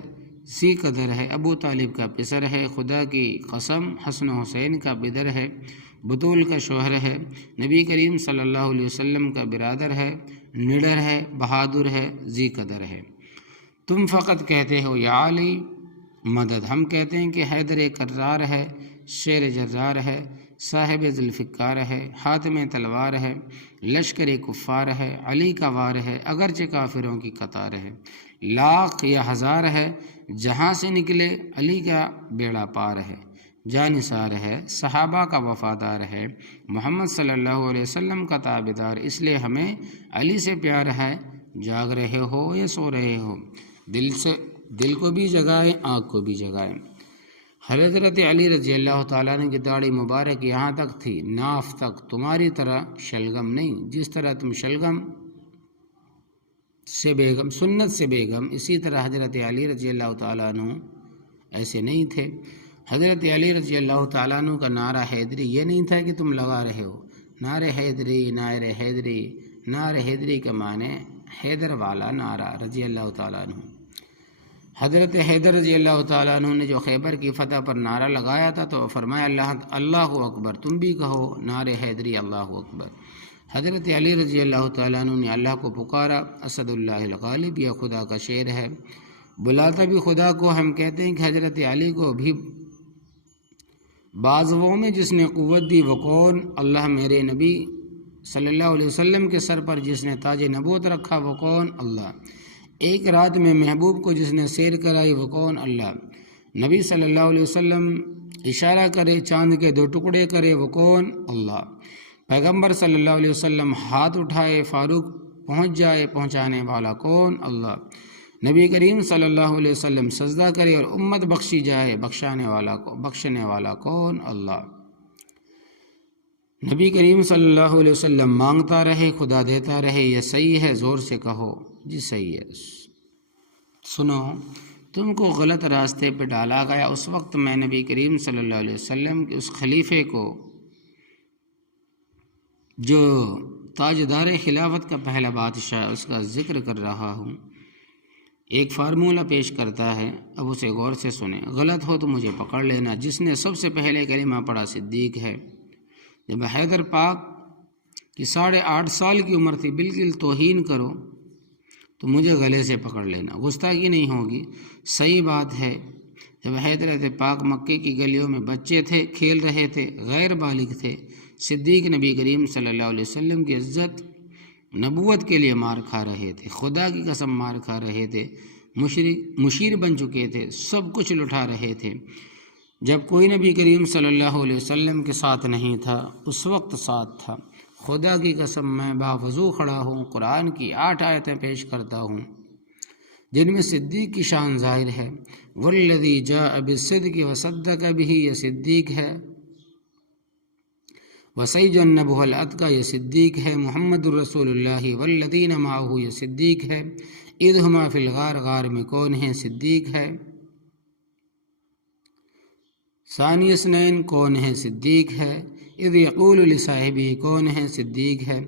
ذی قدر ہے، ابو طالب کا پسر ہے، خدا کی قسم حسن حسین کا بدر ہے، بطول کا شوہر ہے، نبی کریم صلی اللہ علیہ وسلم کا برادر ہے، نڈر ہے، بہادر ہے، ذی قدر ہے۔ تم فقط کہتے ہو یا علی مدد، ہم کہتے ہیں کہ حیدر کرار ہے، شیر جرار ہے، صاحب ذوالفقار ہے، حاتم تلوار ہے، لشکر کفار ہے، علی کا وار ہے، اگرچہ کافروں کی قطار ہے، لاکھ یا ہزار ہے، جہاں سے نکلے علی کا بیڑا پار ہے، جانثار ہے، صحابہ کا وفادار ہے، محمد صلی اللہ علیہ وسلم کا تابعدار، اس لیے ہمیں علی سے پیار ہے۔ جاگ رہے ہو یا سو رہے ہو، دل کو بھی جگائیں، آنکھ کو بھی جگائیں۔ حضرت علی رضی اللہ تعالیٰ عنہ کی داڑھی مبارک یہاں تک تھی، ناف تک، تمہاری طرح شلگم نہیں۔ جس طرح تم شلگم سے بیگم، سنت سے بیگم، اسی طرح حضرت علی رضی اللہ تعالیٰ عنہ ایسے نہیں تھے۔ حضرت علی رضی اللہ تعالیٰ عنہ کا نعرہ حیدری یہ نہیں تھا کہ تم لگا رہے ہو، نعرہ حیدری، نعرہ حیدری، نعرہ حیدری کا معنی حیدر والا نعرہ رضی اللہ تعالیٰ عنہ۔ حضرت حیدر رضی اللہ تعالیٰ عنہ نے جو خیبر کی فتح پر نعرہ لگایا تھا تو فرمایا اللہ اکبر، تم بھی کہو نعرہ حیدری اللہ اکبر۔ حضرت علی رضی اللہ تعالیٰ عنہ نے اللہ کو پکارا، اسد اللہ الغالب، یہ خدا کا شعر ہے، بلاتا بھی خدا کو۔ ہم کہتے ہیں کہ حضرت علی کو بھی بازوؤں میں جس نے قوت دی وہ کون؟ اللہ۔ میرے نبی صلی اللہ علیہ وسلم کے سر پر جس نے تاج نبوت رکھا وہ کون؟ اللہ۔ ایک رات میں محبوب کو جس نے سیر کرائی وہ کون؟ اللہ۔ نبی صلی اللہ علیہ وسلم اشارہ کرے چاند کے 2 ٹکڑے کرے وہ کون؟ اللہ۔ پیغمبر صلی اللہ علیہ وسلم ہاتھ اٹھائے فاروق پہنچ جائے، پہنچانے والا کون؟ اللہ۔ نبی کریم صلی اللہ علیہ وسلم سجدہ کرے اور امت بخشی جائے، بخشنے والا کون؟ اللہ۔ نبی کریم صلی اللہ علیہ وسلم مانگتا رہے، خدا دیتا رہے، یہ صحیح ہے؟ زور سے کہو جی صحیح ہے۔ سنو، تم کو غلط راستے پہ ڈالا گیا۔ اس وقت میں نبی کریم صلی اللہ علیہ وسلم کے اس خلیفے کو جو تاجدار خلافت کا پہلا بادشاہ، اس کا ذکر کر رہا ہوں۔ ایک فارمولہ پیش کرتا ہے، اب اسے غور سے سنیں، غلط ہو تو مجھے پکڑ لینا۔ جس نے سب سے پہلے کلمہ پڑھا صدیق ہے۔ جب حیدر پاک کی 8.5 سال کی عمر تھی، بالکل توہین کرو تو مجھے گلے سے پکڑ لینا، گستاخی نہیں ہوگی۔ صحیح بات ہے، جب حضرت پاک مکے کی گلیوں میں بچے تھے، کھیل رہے تھے، غیر بالغ تھے، صدیق نبی کریم صلی اللہ علیہ وسلم کی عزت نبوت کے لیے مار کھا رہے تھے، خدا کی قسم مار کھا رہے تھے، مشیر بن چکے تھے، سب کچھ لٹا رہے تھے۔ جب کوئی نبی کریم صلی اللہ علیہ وسلم کے ساتھ نہیں تھا، اس وقت ساتھ تھا۔ خدا کی قسم میں باوضو کھڑا ہوں، قرآن کی 8 آیتیں پیش کرتا ہوں جن میں صدیق کی شان ظاہر ہے۔ والذی جاء بالصدق وصدق بہ، یہ صدیق ہے۔ وسیجنبہ الاتقی، یہ صدیق ہے۔ محمد الرسول اللہ والذین معہ، یہ صدیق ہے۔ اذ ہما فی الغار، غار میں کون ہے؟ صدیق ہے۔ ثانی اثنین کون ہے؟ صدیق ہے۔ اذ یقول لصاحبہ، کون ہے؟ صدیق ہے۔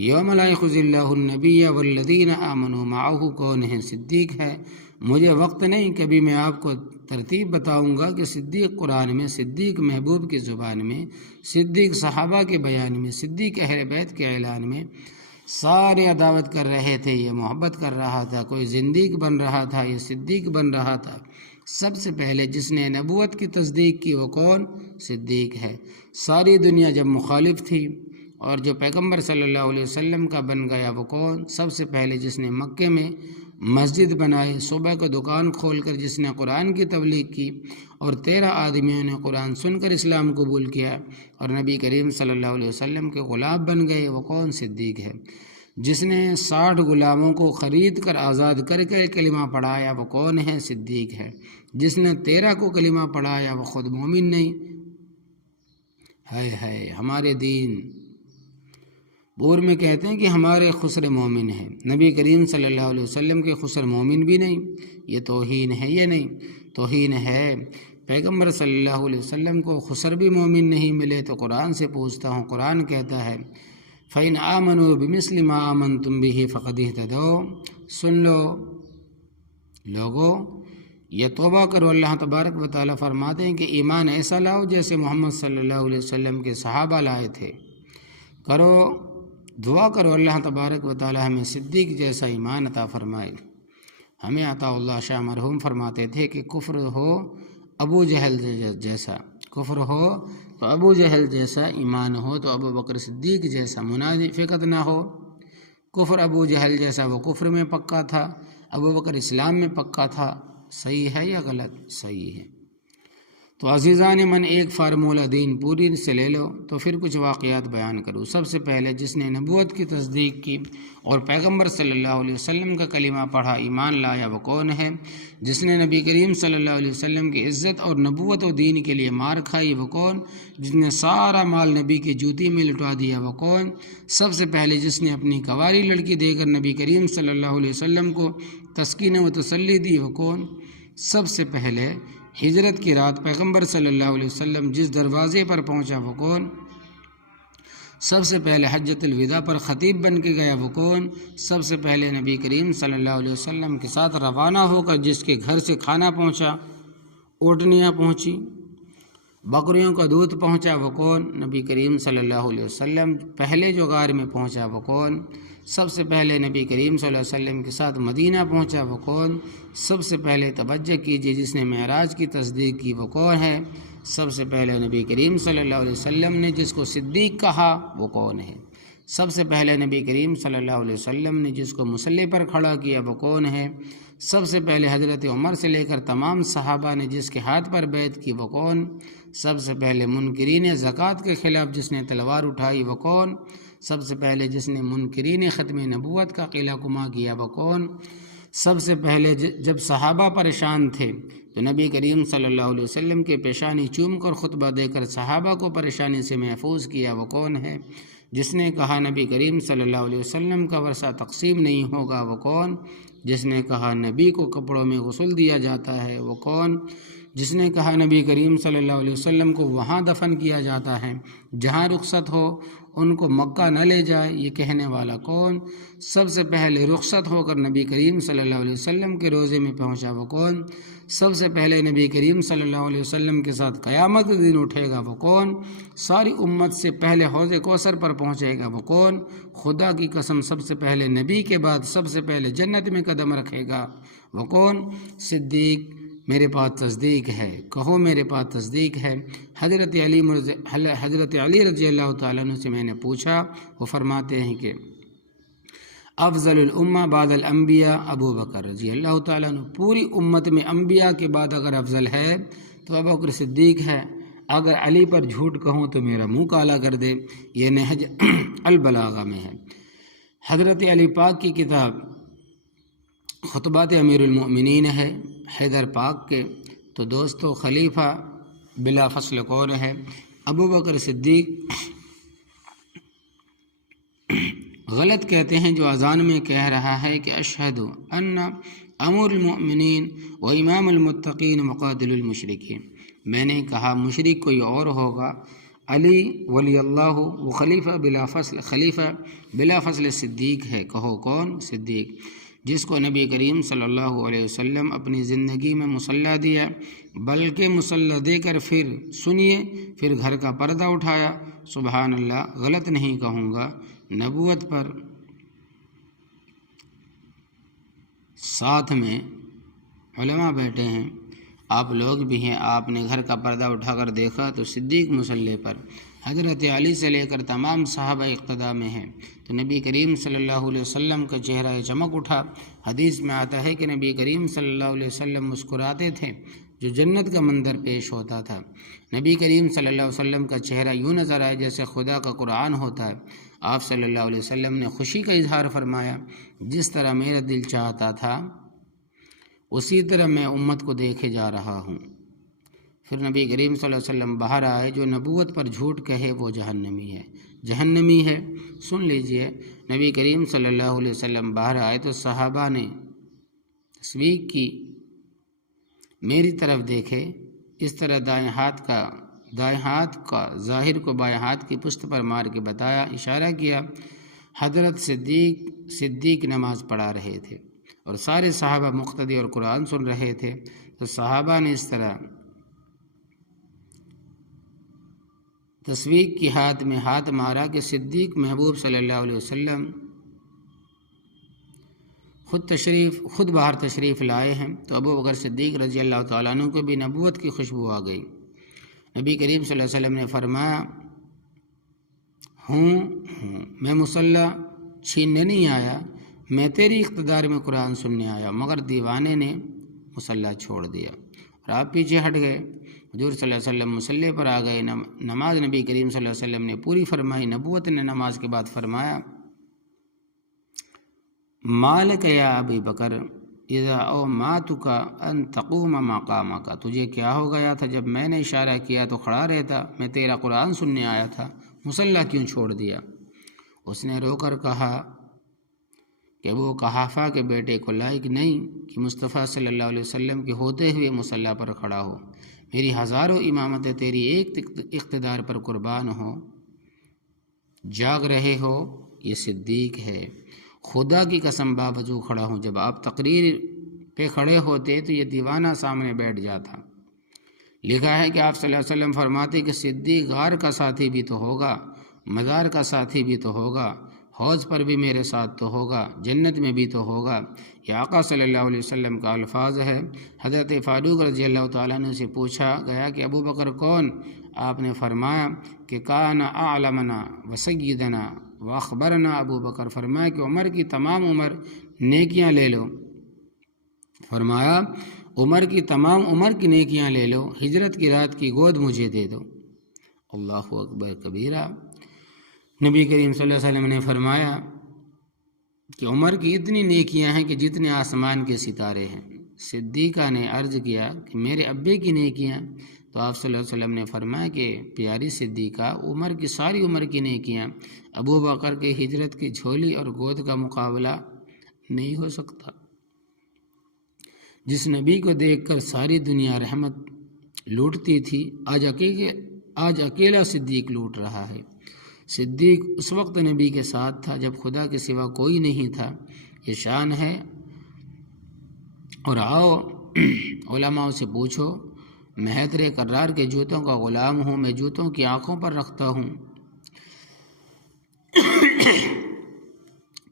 یوم لا یخزی اللہ النبی والذین آمنوا معہ، کون ہے؟ صدیق ہے۔ مجھے وقت نہیں، کبھی میں آپ کو ترتیب بتاؤں گا کہ صدیق قرآن میں، صدیق محبوب کی زبان میں، صدیق صحابہ کے بیان میں، صدیق اہل بیت کے اعلان میں، سارے عداوت کر رہے تھے، یہ محبت کر رہا تھا، کوئی زندیق بن رہا تھا، یہ صدیق بن رہا تھا۔ سب سے پہلے جس نے نبوت کی تصدیق کی وہ کون؟ صدیق ہے۔ ساری دنیا جب مخالف تھی اور جو پیغمبر صلی اللہ علیہ وسلم کا بن گیا وہ کون؟ سب سے پہلے جس نے مکے میں مسجد بنائی، صبح کو دکان کھول کر جس نے قرآن کی تبلیغ کی، اور 13 آدمیوں نے قرآن سن کر اسلام قبول کیا اور نبی کریم صلی اللہ علیہ وسلم کے غلام بن گئے، وہ کون؟ صدیق ہے۔ جس نے 60 غلاموں کو خرید کر آزاد کر کے کلمہ پڑھایا وہ کون ہے؟ صدیق ہے۔ جس نے 13 کو کلمہ پڑھایا وہ خود مومن نہیں۔ ہے ہمارے دین بور میں کہتے ہیں کہ ہمارے خسر مومن ہے، نبی کریم صلی اللہ علیہ وسلم کے خسر مومن بھی نہیں۔ یہ توہین ہے، یہ نہیں توہین ہے۔ پیغمبر صلی اللہ علیہ وسلم کو خسر بھی مومن نہیں ملے تو قرآن سے پوچھتا ہوں، قرآن کہتا ہے فَإِنْ آمَنُوا بِمِثْلِ مَا آمَنْتُمْ بِهِ فَقَدِ اهْتَدَوْا۔ سن لو لوگو، یہ توبہ کرو۔ اللہ تبارک و تعالیٰ فرماتے ہیں کہ ایمان ایسا لاؤ جیسے محمد صلی اللہ علیہ وسلم کے صحابہ لائے تھے۔ کرو، دعا کرو اللہ تبارک و تعالیٰ ہمیں صدیق جیسا ایمان عطا فرمائے۔ ہمیں عطا اللہ شاہ مرحوم فرماتے تھے کہ کفر ہو ابو جہل جیسا، کفر ہو تو ابو جہل جیسا، ایمان ہو تو ابو بکر صدیق جیسا، منافقت نہ ہو۔ کفر ابو جہل جیسا، وہ کفر میں پکا تھا، ابو بکر اسلام میں پکا تھا۔ صحیح ہے یا غلط؟ صحیح ہے۔ تو عزیزان من، ایک فارمولہ دین پوری سے لے لو تو پھر کچھ واقعات بیان کروں۔ سب سے پہلے جس نے نبوت کی تصدیق کی اور پیغمبر صلی اللہ علیہ وسلم کا کلمہ پڑھا، ایمان لایا، وہ کون ہے؟ جس نے نبی کریم صلی اللہ علیہ وسلم کی عزت اور نبوت و دین کے لیے مار کھائی، وہ کون؟ جس نے سارا مال نبی کی جوتی میں لٹا دیا، وہ کون؟ سب سے پہلے جس نے اپنی کنواری لڑکی دے کر نبی کریم صلی اللہ علیہ وسلم کو تسکین و تسلی دی، وہ کون؟ سب سے پہلے ہجرت کی رات پیغمبر صلی اللہ علیہ وسلم جس دروازے پر پہنچا، وہ کون؟ سب سے پہلے حجۃ الوداع پر خطیب بن کے گیا، وہ کون؟ سب سے پہلے نبی کریم صلی اللہ علیہ وسلم کے ساتھ روانہ ہو کر جس کے گھر سے کھانا پہنچا، اونٹنیاں پہنچی، بکریوں کا دودھ پہنچا، وہ کون؟ نبی کریم صلی اللہ علیہ وسلم۔ پہلے جو غار میں پہنچا وہ کون؟ سب سے پہلے نبی کریم صلی اللہ علیہ وسلم کے ساتھ مدینہ پہنچا، وہ کون؟ سب سے پہلے توجہ کیجیے، جس نے معراج کی تصدیق کی وہ کون ہے؟ سب سے پہلے نبی کریم صلی اللہ علیہ وسلم نے جس کو صدیق کہا وہ کون ہے؟ سب سے پہلے نبی کریم صلی اللہ علیہ وسلم نے جس کو مصلی پر کھڑا کیا وہ کون ہے؟ سب سے پہلے حضرت عمر سے لے کر تمام صحابہ نے جس کے ہاتھ پر بیعت کی وہ کون؟ سب سے پہلے منکرین زکوٰۃ کے خلاف جس نے تلوار اٹھائی وہ کون؟ سب سے پہلے جس نے منکرین ختم نبوت کا قلعہ کما کیا وہ کون؟ سب سے پہلے جب صحابہ پریشان تھے تو نبی کریم صلی اللہ علیہ وسلم کے پیشانی چوم کر خطبہ دے کر صحابہ کو پریشانی سے محفوظ کیا، وہ کون ہے؟ جس نے کہا نبی کریم صلی اللہ علیہ وسلم کا ورثہ تقسیم نہیں ہوگا، وہ کون؟ جس نے کہا نبی کو کپڑوں میں غسل دیا جاتا ہے، وہ کون؟ جس نے کہا نبی کریم صلی اللہ علیہ وسلم کو وہاں دفن کیا جاتا ہے جہاں رخصت ہو، ان کو مکہ نہ لے جائے، یہ کہنے والا کون؟ سب سے پہلے رخصت ہو کر نبی کریم صلی اللہ علیہ وسلم کے روضے میں پہنچا، وہ کون؟ سب سے پہلے نبی کریم صلی اللہ علیہ وسلم کے ساتھ قیامت کے دن اٹھے گا، وہ کون؟ ساری امت سے پہلے حوض کوثر پر پہنچے گا، وہ کون؟ خدا کی قسم سب سے پہلے نبی کے بعد سب سے پہلے جنت میں قدم رکھے گا، وہ کون؟ صدیق۔ میرے پاس تصدیق ہے، کہو میرے پاس تصدیق ہے۔ حضرت علی رضی اللہ تعالیٰ عنہ سے میں نے پوچھا، وہ فرماتے ہیں کہ افضل الامہ بعد الانبیاء ابو بکر رضی اللہ تعالیٰ عنہ، پوری امت میں انبیاء کے بعد اگر افضل ہے تو ابو بکر صدیق ہے۔ اگر علی پر جھوٹ کہوں تو میرا منہ کالا کر دے، یہ نہج البلاغہ میں ہے۔ حضرت علی پاک کی کتاب خطبات امیر المؤمنین ہے حیدر پاک کے، تو دوستو خلیفہ بلا فصل کون ہے؟ ابو بکر صدیق۔ غلط کہتے ہیں جو اذان میں کہہ رہا ہے کہ اشہد ان امیر المؤمنین و امام المتقین مقاتل المشرکین، میں نے کہا مشرک کوئی اور ہوگا، علی ولی اللہ وہ خلیفہ بلا فصل صدیق ہے، کہو کون؟ صدیق، جس کو نبی کریم صلی اللہ علیہ وسلم اپنی زندگی میں مصلح دیا، بلکہ مصلح دے کر پھر گھر کا پردہ اٹھایا۔ سبحان اللہ، غلط نہیں کہوں گا، نبوت پر ساتھ میں علماء بیٹھے ہیں، آپ لوگ بھی ہیں، آپ نے گھر کا پردہ اٹھا کر دیکھا تو صدیق مصلح پر، حضرت علی سے لے کر تمام صحابہ اقتداء میں ہیں، تو نبی کریم صلی اللہ علیہ وسلم کا چہرہ چمک اٹھا۔ حدیث میں آتا ہے کہ نبی کریم صلی اللہ علیہ وسلم مسکراتے تھے، جو جنت کا منظر پیش ہوتا تھا۔ نبی کریم صلی اللہ علیہ وسلم کا چہرہ یوں نظر آئے جیسے خدا کا قرآن ہوتا ہے۔ آپ صلی اللہ علیہ وسلم نے خوشی کا اظہار فرمایا، جس طرح میرا دل چاہتا تھا اسی طرح میں امت کو دیکھے جا رہا ہوں۔ پھر نبی کریم صلی اللہ علیہ وسلم باہر آئے، جو نبوت پر جھوٹ کہے وہ جہنمی ہے۔ سن لیجئے، نبی کریم صلی اللہ علیہ وسلم باہر آئے تو صحابہ نے تصویق کی، میری طرف دیکھے، اس طرح دائیں ہاتھ کا ظاہر کو بائیں ہاتھ کی پشت پر مار کے بتایا، اشارہ کیا۔ حضرت صدیق نماز پڑھا رہے تھے اور سارے صحابہ مقتدی اور قرآن سن رہے تھے، تو صحابہ نے اس طرح تصویق کی، ہاتھ میں ہاتھ مارا کہ صدیق محبوب صلی اللہ علیہ وسلم خود باہر تشریف لائے ہیں، تو ابو بکر صدیق رضی اللہ تعالیٰ عنہ کو بھی نبوت کی خوشبو آ گئی۔ نبی کریم صلی اللہ علیہ وسلم نے فرمایا، ہوں میں مصلح چھیننے نہیں آیا، میں تیری اقتدار میں قرآن سننے آیا، مگر دیوانے نے مصلح چھوڑ دیا اور آپ پیچھے ہٹ گئے۔ حضور صلی اللہ علیہ وسلم مصلح پر آ گئے، نماز نبی کریم صلی اللہ علیہ وسلم نے پوری فرمائی۔ نبوت نے نماز کے بعد فرمایا، مالک یا ابی بکر اذا اوماتک ان تقوم مقامک، تجھے کیا ہو گیا تھا جب میں نے اشارہ کیا تو کھڑا رہتا، میں تیرا قرآن سننے آیا تھا، مصلح کیوں چھوڑ دیا؟ اس نے رو کر کہا کہ وہ قحافہ کے بیٹے کو لائق نہیں کہ مصطفیٰ صلی اللہ علیہ وسلم کے ہوتے ہوئے مصلح پر کھڑا ہو، میری ہزاروں امامتیں تیری ایک اقتدار پر قربان ہو، جاگ رہے ہو، یہ صدیق ہے، خدا کی قسم باوجود کھڑا ہوں، جب آپ تقریر پہ کھڑے ہوتے تو یہ دیوانہ سامنے بیٹھ جاتا۔ لکھا ہے کہ آپ صلی اللہ علیہ وسلم فرماتے کہ صدیق غار کا ساتھی بھی تو ہوگا، مزار کا ساتھی بھی تو ہوگا، حوض پر بھی میرے ساتھ تو ہوگا، جنت میں بھی تو ہوگا۔ یہ آقا صلی اللہ علیہ وسلم کا الفاظ ہے۔ حضرت فاروق رضی اللہ تعالیٰ عنہ سے پوچھا گیا کہ ابو بکر کون؟ آپ نے فرمایا کہ کان اعلمنا وسیدنا واخبرنا ابو بکر، فرمایا کہ عمر کی تمام عمر نیکیاں لے لو، فرمایا عمر کی تمام عمر کی نیکیاں لے لو، ہجرت کی رات کی گود مجھے دے دو۔ اللہ اکبر کبیرہ۔ نبی کریم صلی اللہ علیہ وسلم نے فرمایا، کہ عمر کی اتنی نیکیاں ہیں کہ جتنے آسمان کے ستارے ہیں۔ صدیقہ نے عرض کیا کہ میرے ابے کی نیکیاں؟ تو آپ صلی اللہ علیہ وسلم نے فرمایا کہ پیاری صدیقہ، عمر کی ساری عمر کی نیکیاں ابو بکر کے ہجرت کی جھولی اور گود کا مقابلہ نہیں ہو سکتا۔ جس نبی کو دیکھ کر ساری دنیا رحمت لوٹتی تھی، آج اکیلا صدیق لوٹ رہا ہے۔ صدیق اس وقت نبی کے ساتھ تھا جب خدا کے سوا کوئی نہیں تھا۔ یہ شان ہے۔ اور آؤ علماء سے پوچھو، میں حیدر کرار کے جوتوں کا غلام ہوں، میں جوتوں کی آنکھوں پر رکھتا ہوں،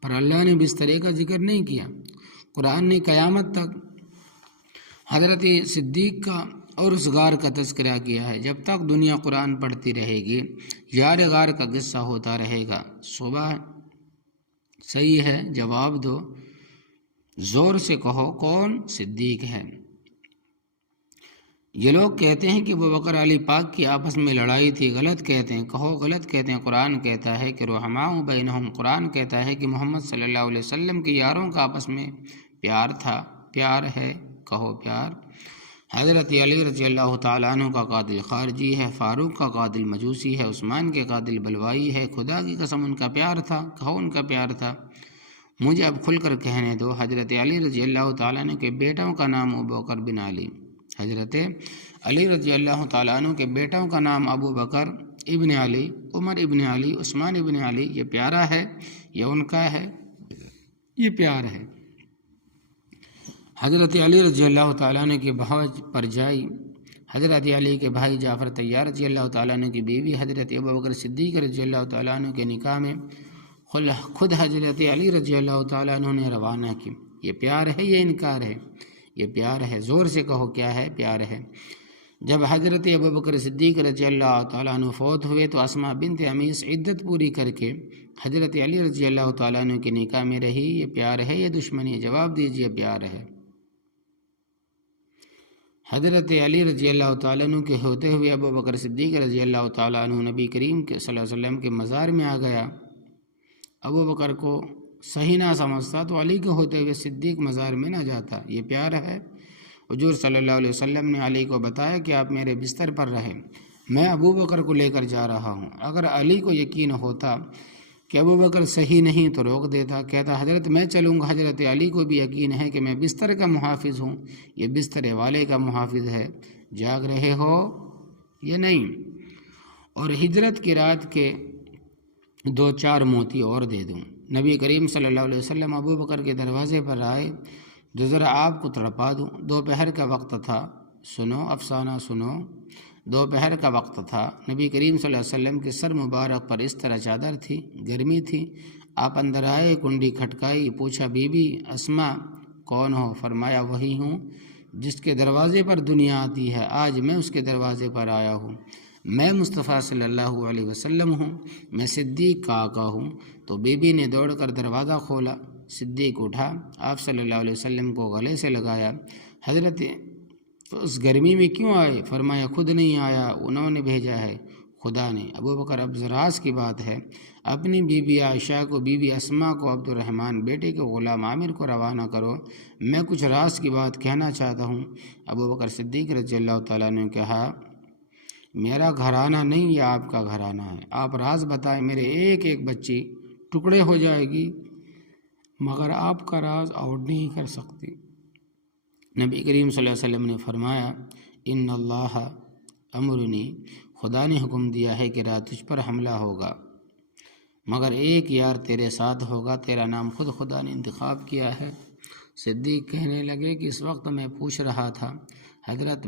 پر اللہ نے بسترے کا ذکر نہیں کیا۔ قرآن نے قیامت تک حضرت صدیق کا اور اس غار کا تذکرہ کیا ہے۔ جب تک دنیا قرآن پڑھتی رہے گی، یار غار کا قصہ ہوتا رہے گا۔ صبح صحیح ہے، جواب دو، زور سے کہو کون؟ صدیق ہے۔ یہ لوگ کہتے ہیں کہ ابوبکر علی پاک کی آپس میں لڑائی تھی، غلط کہتے ہیں، کہو غلط کہتے ہیں۔ قرآن کہتا ہے کہ رحماء بینہم، قرآن کہتا ہے کہ محمد صلی اللہ علیہ وسلم کے یاروں کا آپس میں پیار تھا، پیار ہے، کہو پیار۔ حضرت علی رضی اللہ تعالیٰ عنہ کا قاتل خارجی ہے، فاروق کا قاتل مجوسی ہے، عثمان کے قاتل بلوائی ہے، خدا کی قسم ان کا پیار تھا، کہو ان کا پیار تھا۔ مجھے اب کھل کر کہنے دو، حضرت علی رضی اللہ تعالیٰ عنہ کے بیٹوں کا نام ابوبکر بن علی، حضرت علی رضی اللہ تعالیٰ عنہ کے بیٹوں کا نام ابو بکر ابن علی، عمر ابن علی، عثمان ابن علی۔ یہ پیارا ہے، یہ ان کا ہے، یہ پیار ہے۔ حضرت علی رضی اللہ تعالیٰ عنہ کی بھوج پر جائی حضرت علی کے بھائی جعفر طیار رضی اللہ تعالیٰ عنہ کی بیوی حضرت ابوبکر صدیق رضی اللہ تعالیٰ عنہ کے نکاح میں خود حضرت علی رضی اللہ تعالیٰ عنہ نے روانہ کی۔ یہ پیار ہے، یہ انکار ہے؟ یہ پیار ہے۔ زور سے کہو کیا ہے؟ پیار ہے۔ جب حضرت ابوبکر صدیق رضی اللہ تعالیٰ عنہ فوت ہوئے تو اسماء بنت امیس عدت پوری کر کے حضرت علی رضی اللہ تعالیٰ عنہ کے نکاح میں رہی۔ یہ پیار ہے، یہ دشمنی؟ جواب دیجیے، پیار ہے۔ حضرت علی رضی اللہ تعالیٰ عنہ کے ہوتے ہوئے ابوبکر صدیق رضی اللہ تعالیٰ عنہ نبی کریم کے صلی اللہ علیہ وسلم کے مزار میں آ گیا۔ ابوبکر کو صحیح نہ سمجھتا تو علی کے ہوتے ہوئے صدیق مزار میں نہ جاتا۔ یہ پیار ہے۔ حضور صلی اللہ علیہ وسلم نے علی کو بتایا کہ آپ میرے بستر پر رہیں، میں ابوبکر کو لے کر جا رہا ہوں۔ اگر علی کو یقین ہوتا کہ ابوبکر صحیح نہیں تو روک دیتا، کہتا حضرت میں چلوں گا۔ حضرت علی کو بھی یقین ہے کہ میں بستر کا محافظ ہوں، یہ بستر والے کا محافظ ہے، جاگ رہے ہو یا نہیں؟ اور ہجرت کی رات کے 2-4 موتی اور دے دوں۔ نبی کریم صلی اللہ علیہ وسلم ابوبکر کے دروازے پر آئے، جو ذرا آپ کو تڑپا دوں۔ دوپہر کا وقت تھا، سنو افسانہ سنو۔ دوپہر کا وقت تھا، نبی کریم صلی اللہ علیہ وسلم کے سر مبارک پر اس طرح چادر تھی، گرمی تھی۔ آپ اندر آئے، کنڈی کھٹکائی، پوچھا بی بی اسماء کون ہو؟ فرمایا وہی ہوں جس کے دروازے پر دنیا آتی ہے، آج میں اس کے دروازے پر آیا ہوں۔ میں مصطفیٰ صلی اللہ علیہ وسلم ہوں، میں صدیق کا آقا ہوں۔ تو بی بی نے دوڑ کر دروازہ کھولا، صدیق اٹھا، آپ صلی اللہ علیہ وسلم کو گلے سے لگایا۔ حضرت تو اس گرمی میں کیوں آئے؟ فرمایا خود نہیں آیا، انہوں نے بھیجا ہے، خدا نے۔ ابوبکر اب ذراز کی بات ہے، اپنی بی بی عائشہ کو، بی بی اسماء کو، عبد الرحمن بیٹے کے غلام عامر کو روانہ کرو، میں کچھ راز کی بات کہنا چاہتا ہوں۔ ابوبکر صدیق رضی اللہ تعالیٰ نے کہا میرا گھرانہ نہیں، یہ آپ کا گھرانہ ہے، آپ راز بتائیں، میرے ایک ایک بچی ٹکڑے ہو جائے گی مگر آپ کا راز آؤٹ نہیں کر سکتی۔ نبی کریم صلی اللہ علیہ وسلم نے فرمایا ان اللہ امرنی، خدا نے حکم دیا ہے کہ رات تجھ پر حملہ ہوگا مگر ایک یار تیرے ساتھ ہوگا، تیرا نام خود خدا نے انتخاب کیا ہے۔ صدیق کہنے لگے کہ اس وقت میں پوچھ رہا تھا حضرت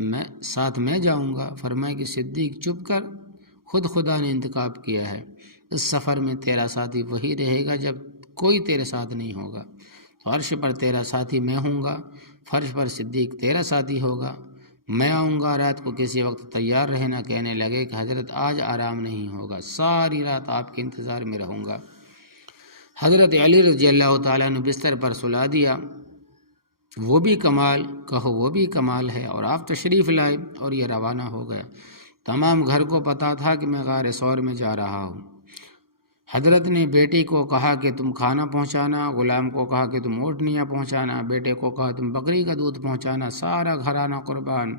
میں جاؤں گا؟ فرمایا کہ صدیق چپ کر، خود خدا نے انتخاب کیا ہے، اس سفر میں تیرا ساتھی وہی رہے گا جب کوئی تیرے ساتھ نہیں ہوگا۔ تو عرش پر تیرا ساتھی میں ہوں گا، فرش پر صدیق تیرا ساتھی ہوگا، میں آؤں گا، رات کو کسی وقت تیار رہنا۔ کہنے لگے کہ حضرت آج آرام نہیں ہوگا، ساری رات آپ کے انتظار میں رہوں گا۔ حضرت علی رضی اللہ تعالیٰ نے بستر پر سلا دیا۔ وہ بھی کمال، کہو وہ بھی کمال ہے۔ اور آپ تشریف لائے اور یہ روانہ ہو گیا۔ تمام گھر کو پتہ تھا کہ میں غار ثور میں جا رہا ہوں۔ حضرت نے بیٹی کو کہا کہ تم کھانا پہنچانا، غلام کو کہا کہ تم اوٹنیاں پہنچانا، بیٹے کو کہا تم بکری کا دودھ پہنچانا، سارا گھرانہ قربان،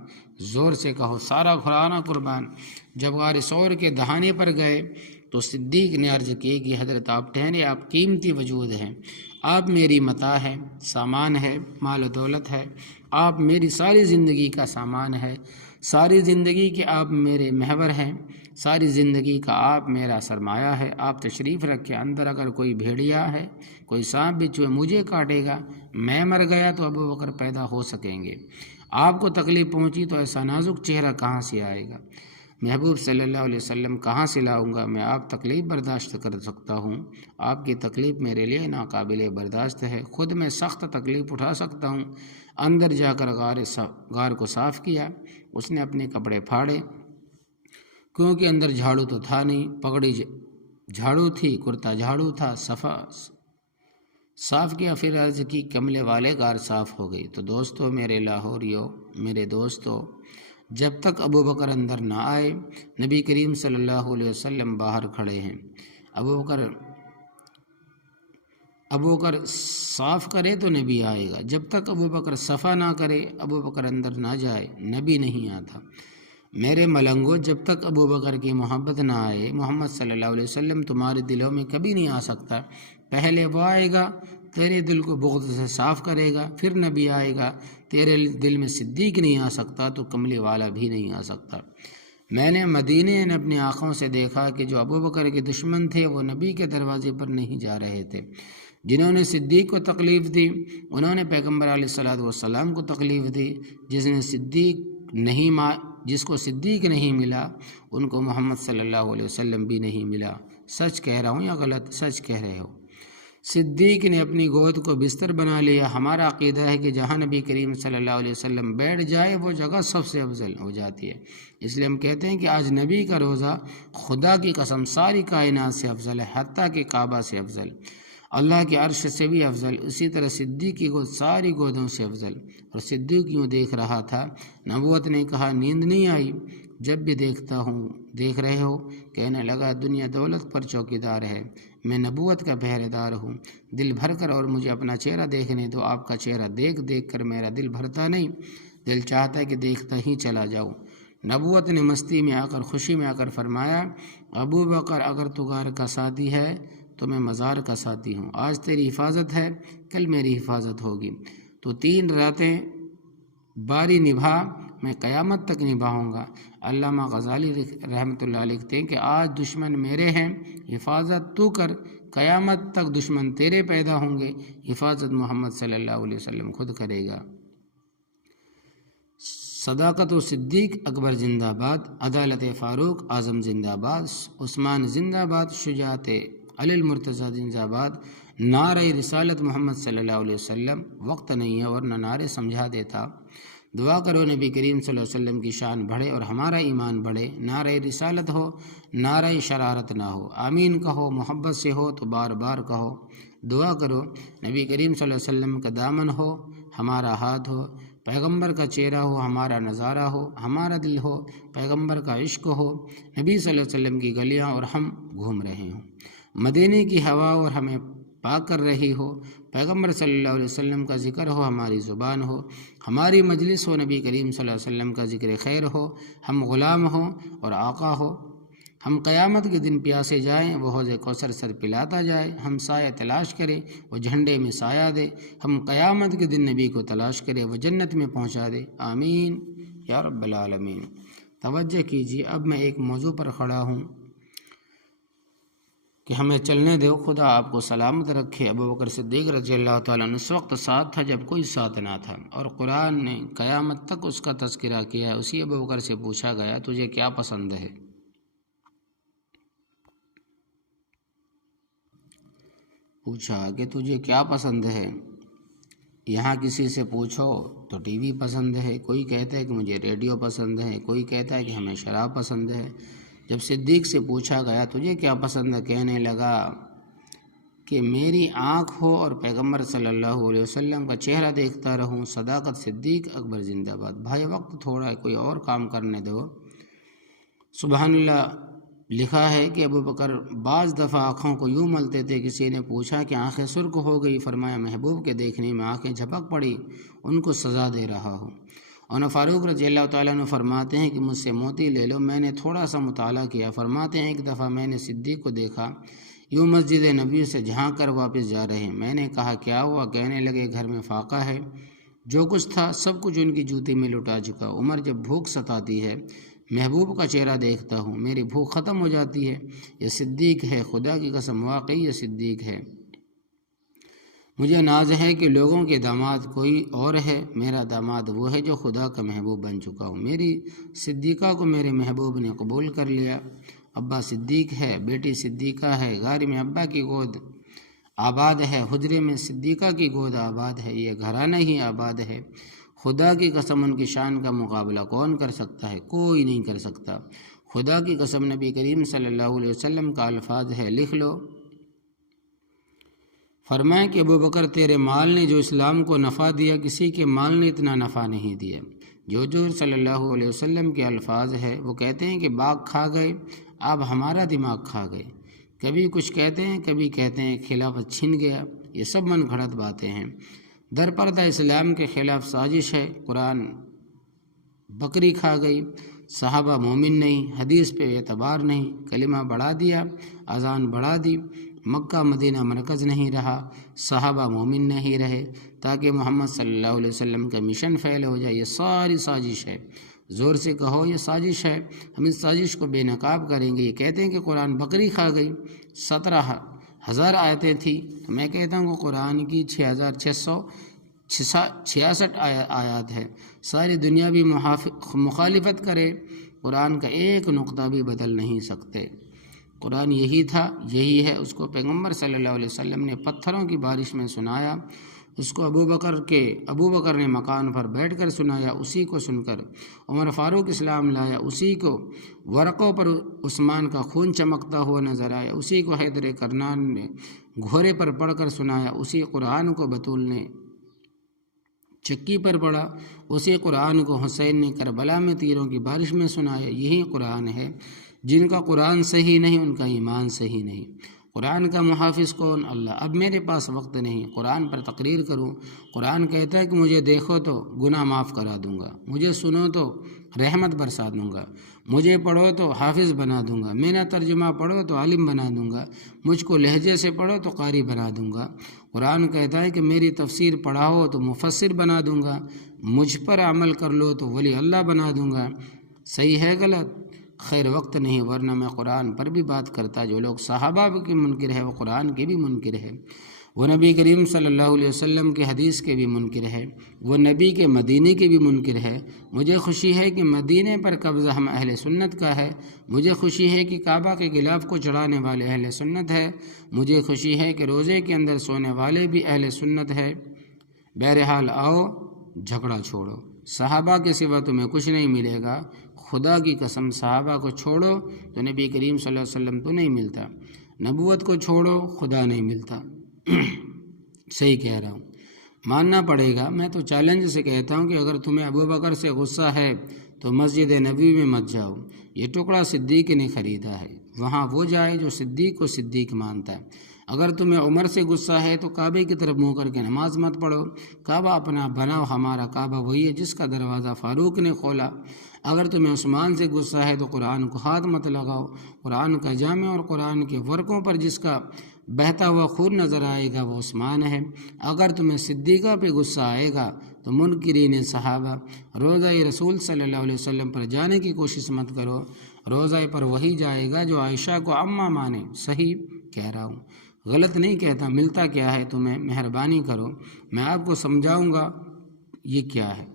زور سے کہو سارا گھرانہ قربان۔ جب غار ثور کے دہانے پر گئے تو صدیق نے عرض کی کہ حضرت آپ ٹھہرے، آپ قیمتی وجود ہیں، آپ میری متاع ہے، سامان ہے، مال و دولت ہے، آپ میری ساری زندگی کا سامان ہے، ساری زندگی کے آپ میرے محور ہیں، ساری زندگی کا آپ میرا سرمایہ ہے، آپ تشریف رکھیں اندر۔ اگر کوئی بھیڑیا ہے، کوئی سانپ بچھو مجھے کاٹے گا، میں مر گیا تو ابو بکر پیدا ہو سکیں گے، آپ کو تکلیف پہنچی تو ایسا نازک چہرہ کہاں سے آئے گا، محبوب صلی اللہ علیہ وسلم کہاں سے لاؤں گا، میں آپ تکلیف برداشت کر سکتا ہوں، آپ کی تکلیف میرے لیے ناقابل برداشت ہے، خود میں سخت تکلیف اٹھا سکتا ہوں۔ اندر جا کر غار کو صاف کیا، اس نے اپنے کپڑے پھاڑے، کیونکہ اندر جھاڑو تو تھا نہیں، پگڑی جھاڑو تھی، کرتا جھاڑو تھا، صاف کیا، پھر عرض کی کملے والے غار صاف ہو گئی۔ تو دوستو میرے لاہوریو، میرے دوستو، جب تک ابو بکر اندر نہ آئے، نبی کریم صلی اللہ علیہ وسلم باہر کھڑے ہیں، ابو بکر صاف کرے تو نبی آئے گا، جب تک ابو بکر صفا نہ کرے، ابو بکر اندر نہ جائے، نبی نہیں آتا۔ میرے ملنگو، جب تک ابو بکر کی محبت نہ آئے، محمد صلی اللہ علیہ وسلم تمہارے دلوں میں کبھی نہیں آ سکتا۔ پہلے وہ آئے گا، تیرے دل کو بغض سے صاف کرے گا، پھر نبی آئے گا، تیرے دل میں صدیق نہیں آ سکتا تو کملی والا بھی نہیں آ سکتا۔ میں نے مدینے میں اپنی آنکھوں سے دیکھا کہ جو ابو بکر کے دشمن تھے وہ نبی کے دروازے پر نہیں جا رہے تھے، جنہوں نے صدیق کو تکلیف دی انہوں نے پیغمبر علیہ السلام کو تکلیف دی، جس کو صدیق نہیں ملا ان کو محمد صلی اللہ علیہ وسلم بھی نہیں ملا۔ سچ کہہ رہا ہوں یا غلط؟ سچ کہہ رہے ہو۔ صدیق نے اپنی گود کو بستر بنا لیا۔ ہمارا عقیدہ ہے کہ جہاں نبی کریم صلی اللہ علیہ وسلم بیٹھ جائے وہ جگہ سب سے افضل ہو جاتی ہے، اس لیے ہم کہتے ہیں کہ آج نبی کا روزہ خدا کی قسم ساری کائنات سے افضل ہے، حتیٰ کہ کعبہ سے افضل، اللہ کے عرش سے بھی افضل، اسی طرح صدیق کی گود ساری گودوں سے افضل۔ اور صدیق یوں دیکھ رہا تھا، نبوت نے کہا نیند نہیں آئی؟ جب بھی دیکھتا ہوں دیکھ رہے ہو، کہنے لگا دنیا دولت پر چوکیدار ہے، میں نبوت کا پہرے دار ہوں، دل بھر کر اور مجھے اپنا چہرہ دیکھنے دو، آپ کا چہرہ دیکھ دیکھ کر میرا دل بھرتا نہیں، دل چاہتا ہے کہ دیکھتا ہی چلا جاؤں۔ نبوت نے مستی میں آ کر، خوشی میں آ کر فرمایا، ابو بکر اگر تو غار کا ساتھی ہے تو میں مزار کا ساتھی ہوں، آج تیری حفاظت ہے، کل میری حفاظت ہوگی، تو 3 راتیں باری نبھا، میں قیامت تک نبھاؤں گا۔ علامہ غزالی رحمۃ اللہ علیہ لکھتے ہیں کہ آج دشمن میرے ہیں، حفاظت تو کر، قیامت تک دشمن تیرے پیدا ہوں گے، حفاظت محمد صلی اللہ علیہ وسلم خود کرے گا۔ صداقت و صدیق اکبر زندہ باد، عدالت فاروق اعظم زندہ باد، عثمان زندہ باد، شجاعت علی المرتضیٰ زندہ باد، نعرہ رسالت محمد صلی اللہ علیہ وسلم۔ وقت نہیں ہے ورنہ نعرے سمجھا دیتا۔ دعا کرو نبی کریم صلی اللہ علیہ وسلم کی شان بڑھے اور ہمارا ایمان بڑھے، نعرہ رسالت ہو، نعرہ شرارت نہ ہو، آمین کہو، محبت سے ہو تو بار بار کہو۔ دعا کرو نبی کریم صلی اللہ علیہ وسلم کا دامن ہو، ہمارا ہاتھ ہو، پیغمبر کا چہرہ ہو، ہمارا نظارہ ہو، ہمارا دل ہو، پیغمبر کا عشق ہو، نبی صلی اللہ علیہ وسلم کی گلیاں اور ہم گھوم رہے ہوں، مدینے کی ہوا اور ہمیں پاک کر رہی ہو، پیغمبر صلی اللہ علیہ وسلم کا ذکر ہو، ہماری زبان ہو، ہماری مجلس ہو، نبی کریم صلی اللہ علیہ وسلم کا ذکر خیر ہو، ہم غلام ہوں اور آقا ہو، ہم قیامت کے دن پیاسے جائیں، وہ حوض کوثر سر پلاتا جائے، ہم سایہ تلاش کریں، وہ جھنڈے میں سایہ دے، ہم قیامت کے دن نبی کو تلاش کریں، وہ جنت میں پہنچا دے، آمین یا رب العالمین۔ توجہ کیجیے، اب میں ایک موضوع پر کھڑا ہوں کہ ہمیں چلنے دو، خدا آپ کو سلامت رکھے۔ ابو بکر صدیق رضی اللہ تعالیٰ عنہ اس وقت ساتھ تھا جب کوئی ساتھ نہ تھا، اور قرآن نے قیامت تک اس کا تذکرہ کیا ہے۔ اسی ابو بکر سے پوچھا گیا تجھے کیا پسند ہے؟ پوچھا کہ تجھے کیا پسند ہے؟ یہاں کسی سے پوچھو تو ٹی وی پسند ہے، کوئی کہتا ہے کہ مجھے ریڈیو پسند ہے، کوئی کہتا ہے کہ ہمیں شراب پسند ہے۔ جب صدیق سے پوچھا گیا تجھے کیا پسند ہے، کہنے لگا کہ میری آنکھ ہو اور پیغمبر صلی اللہ علیہ وسلم کا چہرہ دیکھتا رہوں۔ صداقت صدیق اکبر زندہ باد۔ بھائی وقت تھوڑا ہے، کوئی اور کام کرنے دو۔ سبحان اللہ، لکھا ہے کہ ابو بکر بعض دفعہ آنکھوں کو یوں ملتے تھے، کسی نے پوچھا کہ آنکھیں سرخ ہو گئی، فرمایا محبوب کے دیکھنے میں آنکھیں جھپک پڑی، ان کو سزا دے رہا ہوں۔ اور فاروق رضی اللہ تعالیٰ عنہ فرماتے ہیں کہ مجھ سے موتی لے لو، میں نے تھوڑا سا مطالعہ کیا۔ فرماتے ہیں ایک دفعہ میں نے صدیق کو دیکھا یوں مسجد نبی سے جھانک کر واپس جا رہے ہیں۔ میں نے کہا کیا ہوا؟ کہنے لگے گھر میں فاقہ ہے، جو کچھ تھا سب کچھ ان کی جوتی میں لٹا چکا۔ عمر جب بھوک ستاتی ہے محبوب کا چہرہ دیکھتا ہوں، میری بھوک ختم ہو جاتی ہے۔ یہ صدیق ہے، خدا کی قسم واقعی یہ صدیق ہے۔ مجھے ناز ہے کہ لوگوں کے داماد کوئی اور ہے، میرا داماد وہ ہے جو خدا کا محبوب بن چکا ہوں۔ میری صدیقہ کو میرے محبوب نے قبول کر لیا۔ ابا صدیق ہے، بیٹی صدیقہ ہے، غار میں ابا کی گود آباد ہے، حجرے میں صدیقہ کی گود آباد ہے، یہ گھرانہ ہی آباد ہے۔ خدا کی قسم ان کی شان کا مقابلہ کون کر سکتا ہے؟ کوئی نہیں کر سکتا۔ خدا کی قسم نبی کریم صلی اللہ علیہ وسلم کا الفاظ ہے، لکھ لو۔ فرمائیں کہ ابو بکر تیرے مال نے جو اسلام کو نفع دیا کسی کے مال نے اتنا نفع نہیں دیا۔ جو حضور صلی اللہ علیہ وسلم کے الفاظ ہے، وہ کہتے ہیں کہ باغ کھا گئے، اب ہمارا دماغ کھا گئے۔ کبھی کچھ کہتے ہیں، کبھی کہتے ہیں خلافت چھن گیا، یہ سب من گھڑت باتیں ہیں۔ در پردہ اسلام کے خلاف سازش ہے۔ قرآن بکری کھا گئی، صحابہ مومن نہیں، حدیث پہ اعتبار نہیں، کلمہ بڑھا دیا، اذان بڑھا دی، مکہ مدینہ مرکز نہیں رہا، صحابہ مومن نہیں رہے تاکہ محمد صلی اللہ علیہ وسلم کا مشن فیل ہو جائے۔ یہ ساری سازش ہے، زور سے کہو یہ سازش ہے، ہم اس سازش کو بے نقاب کریں گے۔ یہ کہتے ہیں کہ قرآن بکری کھا گئی، 17,000 آیتیں تھیں، میں کہتا ہوں کہ قرآن کی 6,666 آیات ہے، ساری دنیا بھی مخالفت کرے، قرآن کا ایک نقطہ بھی بدل نہیں سکتے۔ قرآن یہی تھا، یہی ہے، اس کو پیغمبر صلی اللہ علیہ وسلم نے پتھروں کی بارش میں سنایا، اس کو ابو بکر نے مکان پر بیٹھ کر سنایا، اسی کو سن کر عمر فاروق اسلام لایا، اسی کو ورقوں پر عثمان کا خون چمکتا ہوا نظر آیا، اسی کو حیدر کرنان نے گھوڑے پر پڑھ کر سنایا، اسی قرآن کو بطول نے چکی پر پڑھا، اسی قرآن کو حسین نے کربلا میں تیروں کی بارش میں سنایا۔ یہی قرآن ہے۔ جن کا قرآن صحیح نہیں ان کا ایمان صحیح نہیں۔ قرآن کا محافظ کون؟ اللہ۔ اب میرے پاس وقت نہیں قرآن پر تقریر کروں۔ قرآن کہتا ہے کہ مجھے دیکھو تو گناہ معاف کرا دوں گا، مجھے سنو تو رحمت برسا دوں گا، مجھے پڑھو تو حافظ بنا دوں گا، میرا ترجمہ پڑھو تو عالم بنا دوں گا، مجھ کو لہجے سے پڑھو تو قاری بنا دوں گا۔ قرآن کہتا ہے کہ میری تفسیر پڑھاؤ تو مفسر بنا دوں گا، مجھ پر عمل کر لو تو ولی اللہ بنا دوں گا۔ صحیح ہے غلط؟ خیر وقت نہیں، ورنہ میں قرآن پر بھی بات کرتا۔ جو لوگ صحابہ کے منکر ہے وہ قرآن کے بھی منکر ہے، وہ نبی کریم صلی اللہ علیہ وسلم کے حدیث کے بھی منکر ہے، وہ نبی کے مدینے کے بھی منکر ہے۔ مجھے خوشی ہے کہ مدینے پر قبضہ ہم اہل سنت کا ہے، مجھے خوشی ہے کہ کعبہ کے غلاف کو چڑھانے والے اہل سنت ہے، مجھے خوشی ہے کہ روزے کے اندر سونے والے بھی اہل سنت ہے۔ بہرحال آؤ جھگڑا چھوڑو، صحابہ کے سوا تمہیں کچھ نہیں ملے گا۔ خدا کی قسم صحابہ کو چھوڑو تو نبی کریم صلی اللہ علیہ وسلم تو نہیں ملتا، نبوت کو چھوڑو خدا نہیں ملتا۔ صحیح کہہ رہا ہوں، ماننا پڑے گا۔ میں تو چیلنج سے کہتا ہوں کہ اگر تمہیں ابو بکر سے غصہ ہے تو مسجد نبوی میں مت جاؤ، یہ ٹکڑا صدیق نے خریدا ہے، وہاں وہ جائے جو صدیق کو صدیق مانتا ہے۔ اگر تمہیں عمر سے غصہ ہے تو کعبے کی طرف منہ کر کے نماز مت پڑھو، کعبہ اپنا بناؤ، ہمارا کعبہ وہی ہے جس کا دروازہ فاروق نے کھولا۔ اگر تمہیں عثمان سے غصہ ہے تو قرآن کو ہاتھ مت لگاؤ، قرآن کا جامع اور قرآن کے ورقوں پر جس کا بہتا ہوا خون نظر آئے گا وہ عثمان ہے۔ اگر تمہیں صدیقہ پہ غصہ آئے گا تو منکرین صحابہ روضہ رسول صلی اللہ علیہ وسلم پر جانے کی کوشش مت کرو، روضہ پر وہی جائے گا جو عائشہ کو اماں مانے۔ صحیح کہہ رہا ہوں، غلط نہیں کہتا۔ ملتا کیا ہے تمہیں؟ مہربانی کرو، میں آپ کو سمجھاؤں گا یہ کیا ہے۔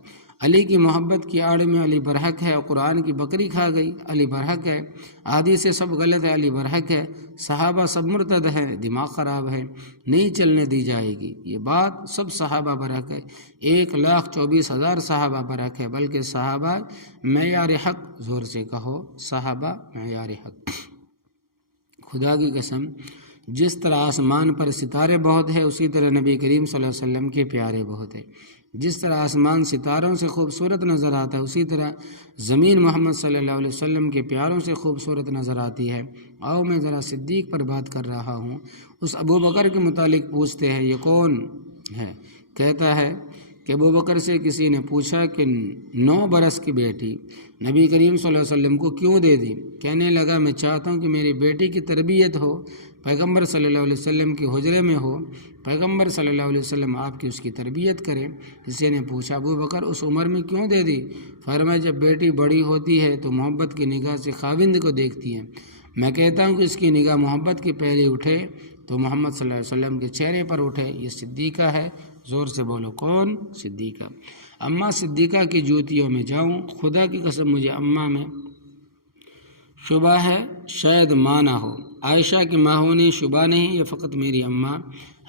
علی کی محبت کی آڑ میں علی برحق ہے، اور قرآن کی بکری کھا گئی، علی برحق ہے، حدیث سے سب غلط ہے، علی برحق ہے، صحابہ سب مرتد ہیں، دماغ خراب ہے، نہیں چلنے دی جائے گی یہ بات، سب صحابہ برحق ہے، 1,24,000 صحابہ برحق ہے، بلکہ صحابہ معیار حق، زور سے کہو صحابہ معیار حق۔ خدا کی قسم جس طرح آسمان پر ستارے بہت ہیں اسی طرح نبی کریم صلی اللہ علیہ وسلم کے پیارے بہت ہیں۔ جس طرح آسمان ستاروں سے خوبصورت نظر آتا ہے اسی طرح زمین محمد صلی اللہ علیہ وسلم کے پیاروں سے خوبصورت نظر آتی ہے۔ آؤ میں ذرا صدیق پر بات کر رہا ہوں۔ اس ابو بکر کے متعلق پوچھتے ہیں یہ کون ہے؟ کہتا ہے کہ ابو بکر سے کسی نے پوچھا کہ 9 برس کی بیٹی نبی کریم صلی اللہ علیہ وسلم کو کیوں دے دی؟ کہنے لگا میں چاہتا ہوں کہ میری بیٹی کی تربیت ہو، پیغمبر صلی اللہ علیہ وسلم کے حجرے میں ہو، پیغمبر صلی اللہ علیہ وسلم آپ کی اس کی تربیت کریں۔ کسی نے پوچھا ابو بکر اس عمر میں کیوں دے دی؟ فرمایا جب بیٹی بڑی ہوتی ہے تو محبت کی نگاہ سے خاوند کو دیکھتی ہے، میں کہتا ہوں کہ اس کی نگاہ محبت کی پہلے اٹھے تو محمد صلی اللہ علیہ وسلم کے چہرے پر اٹھے۔ یہ صدیقہ ہے، زور سے بولو کون؟ صدیقہ۔ اماں صدیقہ کی جوتیوں میں جاؤں، خدا کی قسم مجھے اماں میں شبہ ہے، شاید ماں نہ ہو۔ عائشہ کی ماں ہونے شبہ نہیں، یہ فقط میری اماں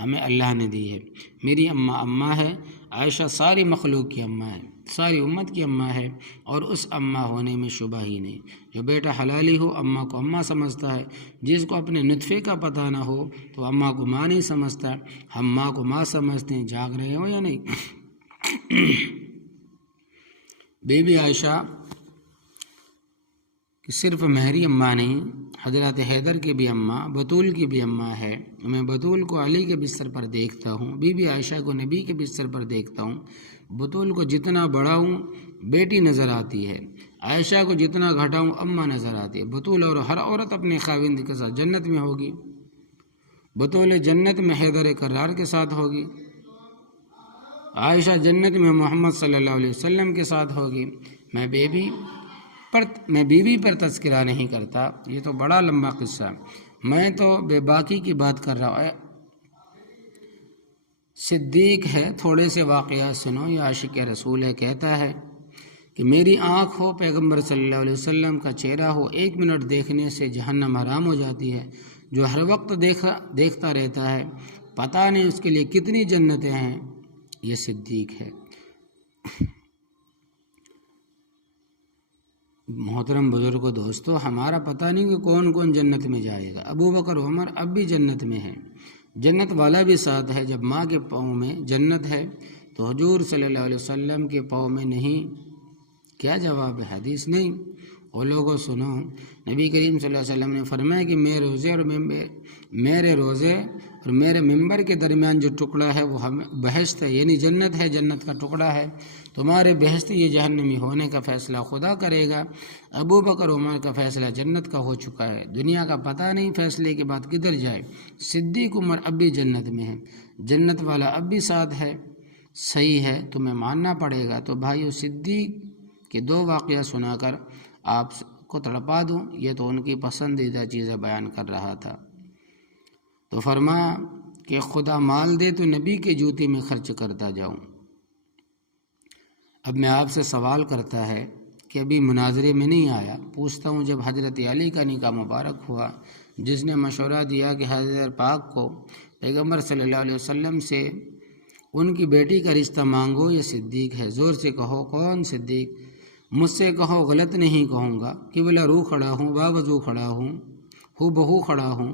ہمیں اللہ نے دی ہے۔ میری اماں ہے، عائشہ ساری مخلوق کی اماں ہے، ساری امت کی اماں ہے، اور اس اماں ہونے میں شبہ ہی نہیں۔ جو بیٹا حلالی ہو اماں کو اماں سمجھتا ہے، جس کو اپنے نطفے کا پتہ نہ ہو تو اماں کو ماں نہیں سمجھتا۔ ہم ماں کو ماں سمجھتے ہیں، جاگ رہے ہو یا نہیں؟ بی بی عائشہ کہ صرف مہری اماں نہیں، حضرت حیدر کی بھی اماں، بطول کی بھی اماں ہے۔ میں بطول کو علی کے بستر پر دیکھتا ہوں، بی بی عائشہ کو نبی کے بستر پر دیکھتا ہوں۔ بطول کو جتنا بڑھاؤں بیٹی نظر آتی ہے، عائشہ کو جتنا گھٹاؤں اماں نظر آتی ہے۔ بطول اور ہر عورت اپنے خاوند کے ساتھ جنت میں ہوگی۔ بطول جنت میں حیدر کرار کے ساتھ ہوگی، عائشہ جنت میں محمد صلی اللہ علیہ وسلم کے ساتھ ہوگی۔ میں بیوی پر تذکرہ نہیں کرتا، یہ تو بڑا لمبا قصہ، میں تو بے باکی کی بات کر رہا ہوں۔ صدیق ہے، تھوڑے سے واقعات سنو، یہ عاشق رسول ہے۔ کہتا ہے کہ میری آنکھ ہو پیغمبر صلی اللہ علیہ وسلم کا چہرہ ہو، 1 منٹ دیکھنے سے جہنم حرام ہو جاتی ہے۔ جو ہر وقت دیکھتا رہتا ہے پتہ نہیں اس کے لیے کتنی جنتیں ہیں، یہ صدیق ہے۔ محترم بزرگوں دوستو، ہمارا پتہ نہیں کہ کون کون جنت میں جائے گا۔ ابو بکر عمر اب بھی جنت میں ہیں، جنت والا بھی ساتھ ہے۔ جب ماں کے پاؤں میں جنت ہے تو حضور صلی اللہ علیہ وسلم کے پاؤں میں نہیں؟ کیا جواب ہے؟ حدیث نہیں؟ وہ لوگوں سنو، نبی کریم صلی اللہ علیہ وسلم نے فرمایا کہ میرے روزے اور میرے ممبر کے درمیان جو ٹکڑا ہے وہ بہشت ہے، یعنی جنت ہے، جنت کا ٹکڑا ہے۔ تمہارے بہشت یہ جہنمی ہونے کا فیصلہ خدا کرے گا۔ ابو بکر عمر کا فیصلہ جنت کا ہو چکا ہے، دنیا کا پتہ نہیں فیصلے کے بعد کدھر جائے۔ صدیق عمر اب بھی جنت میں ہے، جنت والا اب بھی ساتھ ہے۔ صحیح ہے، تمہیں ماننا پڑے گا۔ تو بھائیو، صدیق کے 2 واقعہ سنا کر آپ کو تڑپا دوں، یہ تو ان کی پسندیدہ چیزیں بیان کر رہا تھا۔ تو فرمایا کہ خدا مال دے تو نبی کے جوتی میں خرچ کرتا جاؤں۔ اب میں آپ سے سوال کرتا ہے کہ ابھی مناظرے میں نہیں آیا، پوچھتا ہوں جب حضرت علی کا نکاح مبارک ہوا، جس نے مشورہ دیا کہ حضرت پاک کو پیغمبر صلی اللہ علیہ وسلم سے ان کی بیٹی کا رشتہ مانگو، یہ صدیق ہے۔ زور سے کہو کون صدیق؟ مجھ سے کہو، غلط نہیں کہوں گا، قبلہ رو کھڑا ہوں، باوضو کھڑا ہوں، ہو بہو کھڑا ہوں،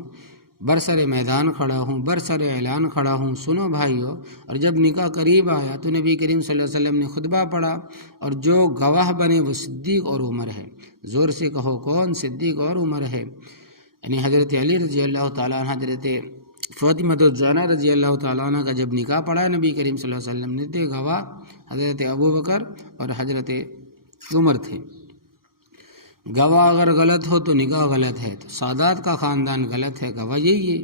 برسر میدان کھڑا ہوں، برسر اعلان کھڑا ہوں۔ سنو بھائیو، اور جب نکاح قریب آیا تو نبی کریم صلی اللہ علیہ وسلم نے خطبہ پڑھا، اور جو گواہ بنے وہ صدیق اور عمر ہے۔ زور سے کہو کون؟ صدیق اور عمر ہے۔ یعنی حضرت علی رضی اللہ تعالیٰ عنہ، حضرت فاطمہ الزہرا رضی اللہ تعالیٰ عنہ کا جب نکاح پڑھا نبی کریم صلی اللہ علیہ وسلم نے، تھے گواہ حضرت ابو بکر اور حضرت عمر تھے۔ گواہ اگر غلط ہو تو نکاح غلط ہے، تو سادات کا خاندان غلط ہے، گواہ یہی ہے۔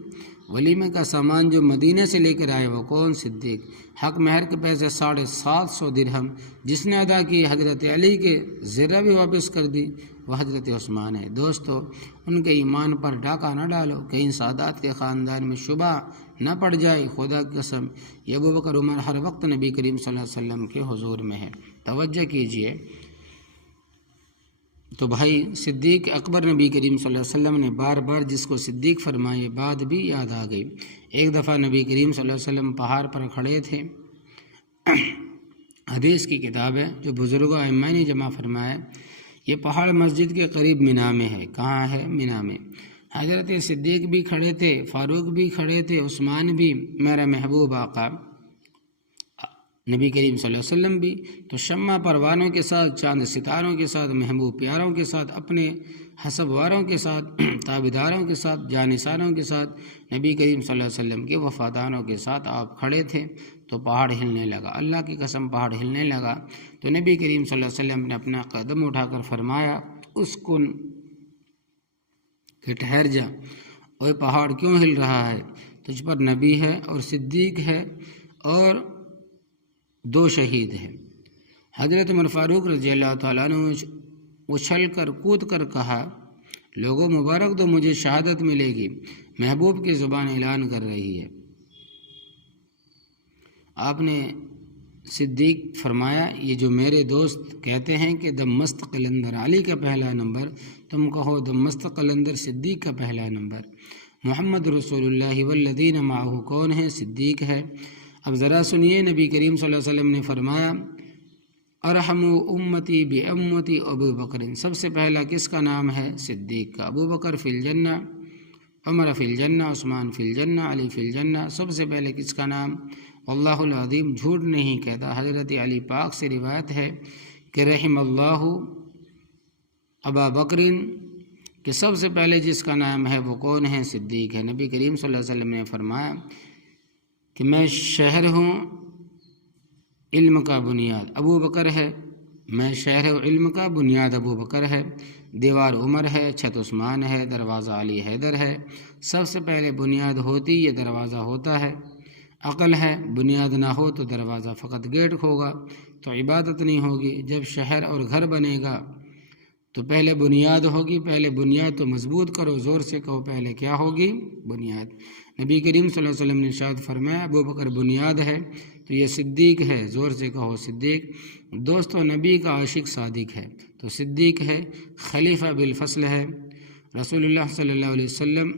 ولیمے کا سامان جو مدینے سے لے کر آئے وہ کون؟ صدیق۔ حق مہر کے پیسے 750 درہم جس نے ادا کی، حضرت علی کے زرہ بھی واپس کر دی، وہ حضرت عثمان ہے۔ دوستو، ان کے ایمان پر ڈاکہ نہ ڈالو، کہیں سادات کے خاندان میں شبہ نہ پڑ جائے۔ خدا کی قسم، یہ ابو بکر عمر ہر وقت نبی کریم صلی اللہ علیہ وسلم کے حضور میں ہے۔ توجہ کیجئے۔ تو بھائی، صدیق اکبر نبی کریم صلی اللہ علیہ وسلم نے بار بار جس کو صدیق فرمائے، بات بھی یاد آ گئی۔ ایک دفعہ نبی کریم صلی اللہ علیہ وسلم پہاڑ پر کھڑے تھے، حدیث کی کتاب ہے جو بزرگوں ائمہ نے جمع فرمایا، یہ پہاڑ مسجد کے قریب مینا میں ہے۔ کہاں ہے؟ مینا میں۔ حضرت صدیق بھی کھڑے تھے، فاروق بھی کھڑے تھے، عثمان بھی، میرا محبوب آقا نبی کریم صلی اللہ علیہ وسلم بھی۔ تو شمع پروانوں کے ساتھ، چاند ستاروں کے ساتھ، محبوب پیاروں کے ساتھ، اپنے حسب واروں کے ساتھ، تابعداروں کے ساتھ، جانثاروں کے ساتھ، نبی کریم صلی اللہ علیہ وسلم کے وفاداروں کے ساتھ آپ کھڑے تھے تو پہاڑ ہلنے لگا، اللہ کی قسم پہاڑ ہلنے لگا۔ تو نبی کریم صلی اللہ علیہ وسلم نے اپنا قدم اٹھا کر فرمایا اسکن، کہ ٹھہر جا، اور پہاڑ کیوں ہل رہا ہے؟ تجھ پر نبی ہے اور صدیق ہے اور 2 شہید ہیں۔ حضرت عمر فاروق رضی اللہ تعالیٰ عنہ اچھل کر کود کر کہا، لوگوں مبارک دو، مجھے شہادت ملے گی، محبوب کی زبان اعلان کر رہی ہے۔ آپ نے صدیق فرمایا، یہ جو میرے دوست کہتے ہیں کہ دم مست قلندر علی کا پہلا نمبر، تم کہو دم مست قلندر صدیق کا پہلا نمبر۔ محمد رسول اللہ والذین معہ کون ہے؟ صدیق ہے۔ اب ذرا سنیے، نبی کریم صلی اللہ علیہ وسلم نے فرمایا ارحم امتی بامتی ابو بکر، سب سے پہلا کس کا نام ہے؟ صدیق کا۔ ابو بکر فی الجنہ، عمر فی الجنہ، عثمان فی الجنہ، علی فی الجنہ۔ سب سے پہلے کس کا نام؟ واللہ العظیم جھوٹ نہیں کہتا، حضرت علی پاک سے روایت ہے کہ رحم اللہ ابا بکر، کہ سب سے پہلے جس کا نام ہے وہ کون ہے؟ صدیق ہے۔ نبی کریم صلی اللہ علیہ وسلم نے فرمایا کہ میں شہر ہوں علم کا بنیاد ابو بکر ہے، میں شہر علم کا بنیاد ابو بکر ہے، دیوار عمر ہے، چھت عثمان ہے، دروازہ علی حیدر ہے۔ سب سے پہلے بنیاد ہوتی یہ دروازہ ہوتا ہے، عقل ہے، بنیاد نہ ہو تو دروازہ فقط گیٹ ہوگا تو عبادت نہیں ہوگی۔ جب شہر اور گھر بنے گا تو پہلے بنیاد ہوگی، پہلے بنیاد تو مضبوط کرو، زور سے کہو پہلے کیا ہوگی؟ بنیاد۔ نبی کریم صلی اللہ علیہ وسلم نے ارشاد فرمایا ابو بکر بنیاد ہے تو یہ صدیق ہے، زور سے کہو صدیق۔ دوستو نبی کا عاشق صادق ہے تو صدیق ہے، خلیفہ بالفصل ہے، رسول اللہ صلی اللہ علیہ وسلم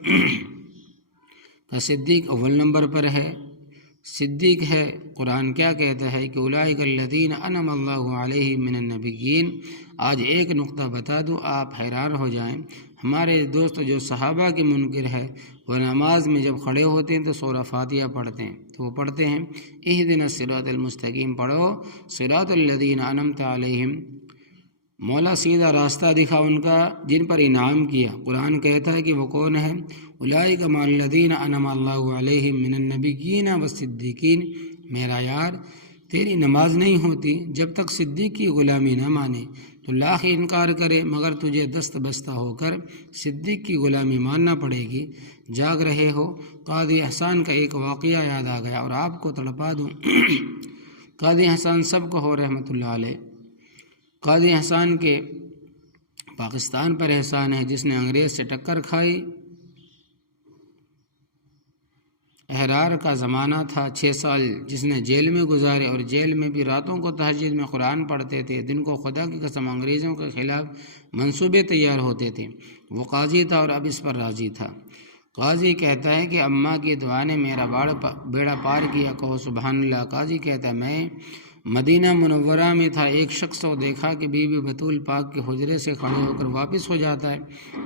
کا صدیق اول نمبر پر ہے، صدیق ہے۔ قرآن کیا کہتا ہے کہ اولئک الذین انعم اللہ علیہم من النبیین۔ آج ایک نقطہ بتا دوں، آپ حیران ہو جائیں، ہمارے دوست جو صحابہ کے منکر ہے وہ نماز میں جب کھڑے ہوتے ہیں تو سورہ فاتحہ پڑھتے ہیں، تو وہ پڑھتے ہیں اہدنا الصراط المستقیم، پڑھو صراط الذین انعمت علیہم، مولا سیدھا راستہ دکھا ان کا جن پر انعام کیا۔ قرآن کہتا ہے کہ وہ کون ہے؟ اولئک مع الذین انعم اللہ علیہم من النبیین والصدیقین۔ میرا یار تیری نماز نہیں ہوتی جب تک صدیق کی غلامی نہ مانے، تو لاکھ انکار کرے مگر تجھے دست بستہ ہو کر صدیق کی غلامی ماننا پڑے گی۔ جاگ رہے ہو، قاضی احسان کا ایک واقعہ یاد آ گیا اور آپ کو تڑپا دوں۔ قاضی احسان سب کو ہو رحمۃ اللہ علیہ، قاضی احسان کے پاکستان پر احسان ہے، جس نے انگریز سے ٹکر کھائی۔ احرار کا زمانہ تھا، 6 سال جس نے جیل میں گزارے، اور جیل میں بھی راتوں کو تہجد میں قرآن پڑھتے تھے، دن کو خدا کی قسم انگریزوں کے خلاف منصوبے تیار ہوتے تھے۔ وہ قاضی تھا اور اب اس پر راضی تھا۔ قاضی کہتا ہے کہ اماں کی دعا نے میرا بیڑا پار کیا، کہو سبحان اللہ۔ قاضی کہتا ہے میں مدینہ منورہ میں تھا، ایک شخص کو دیکھا کہ بی بی بطول پاک کے حجرے سے کھڑے ہو کر واپس ہو جاتا ہے۔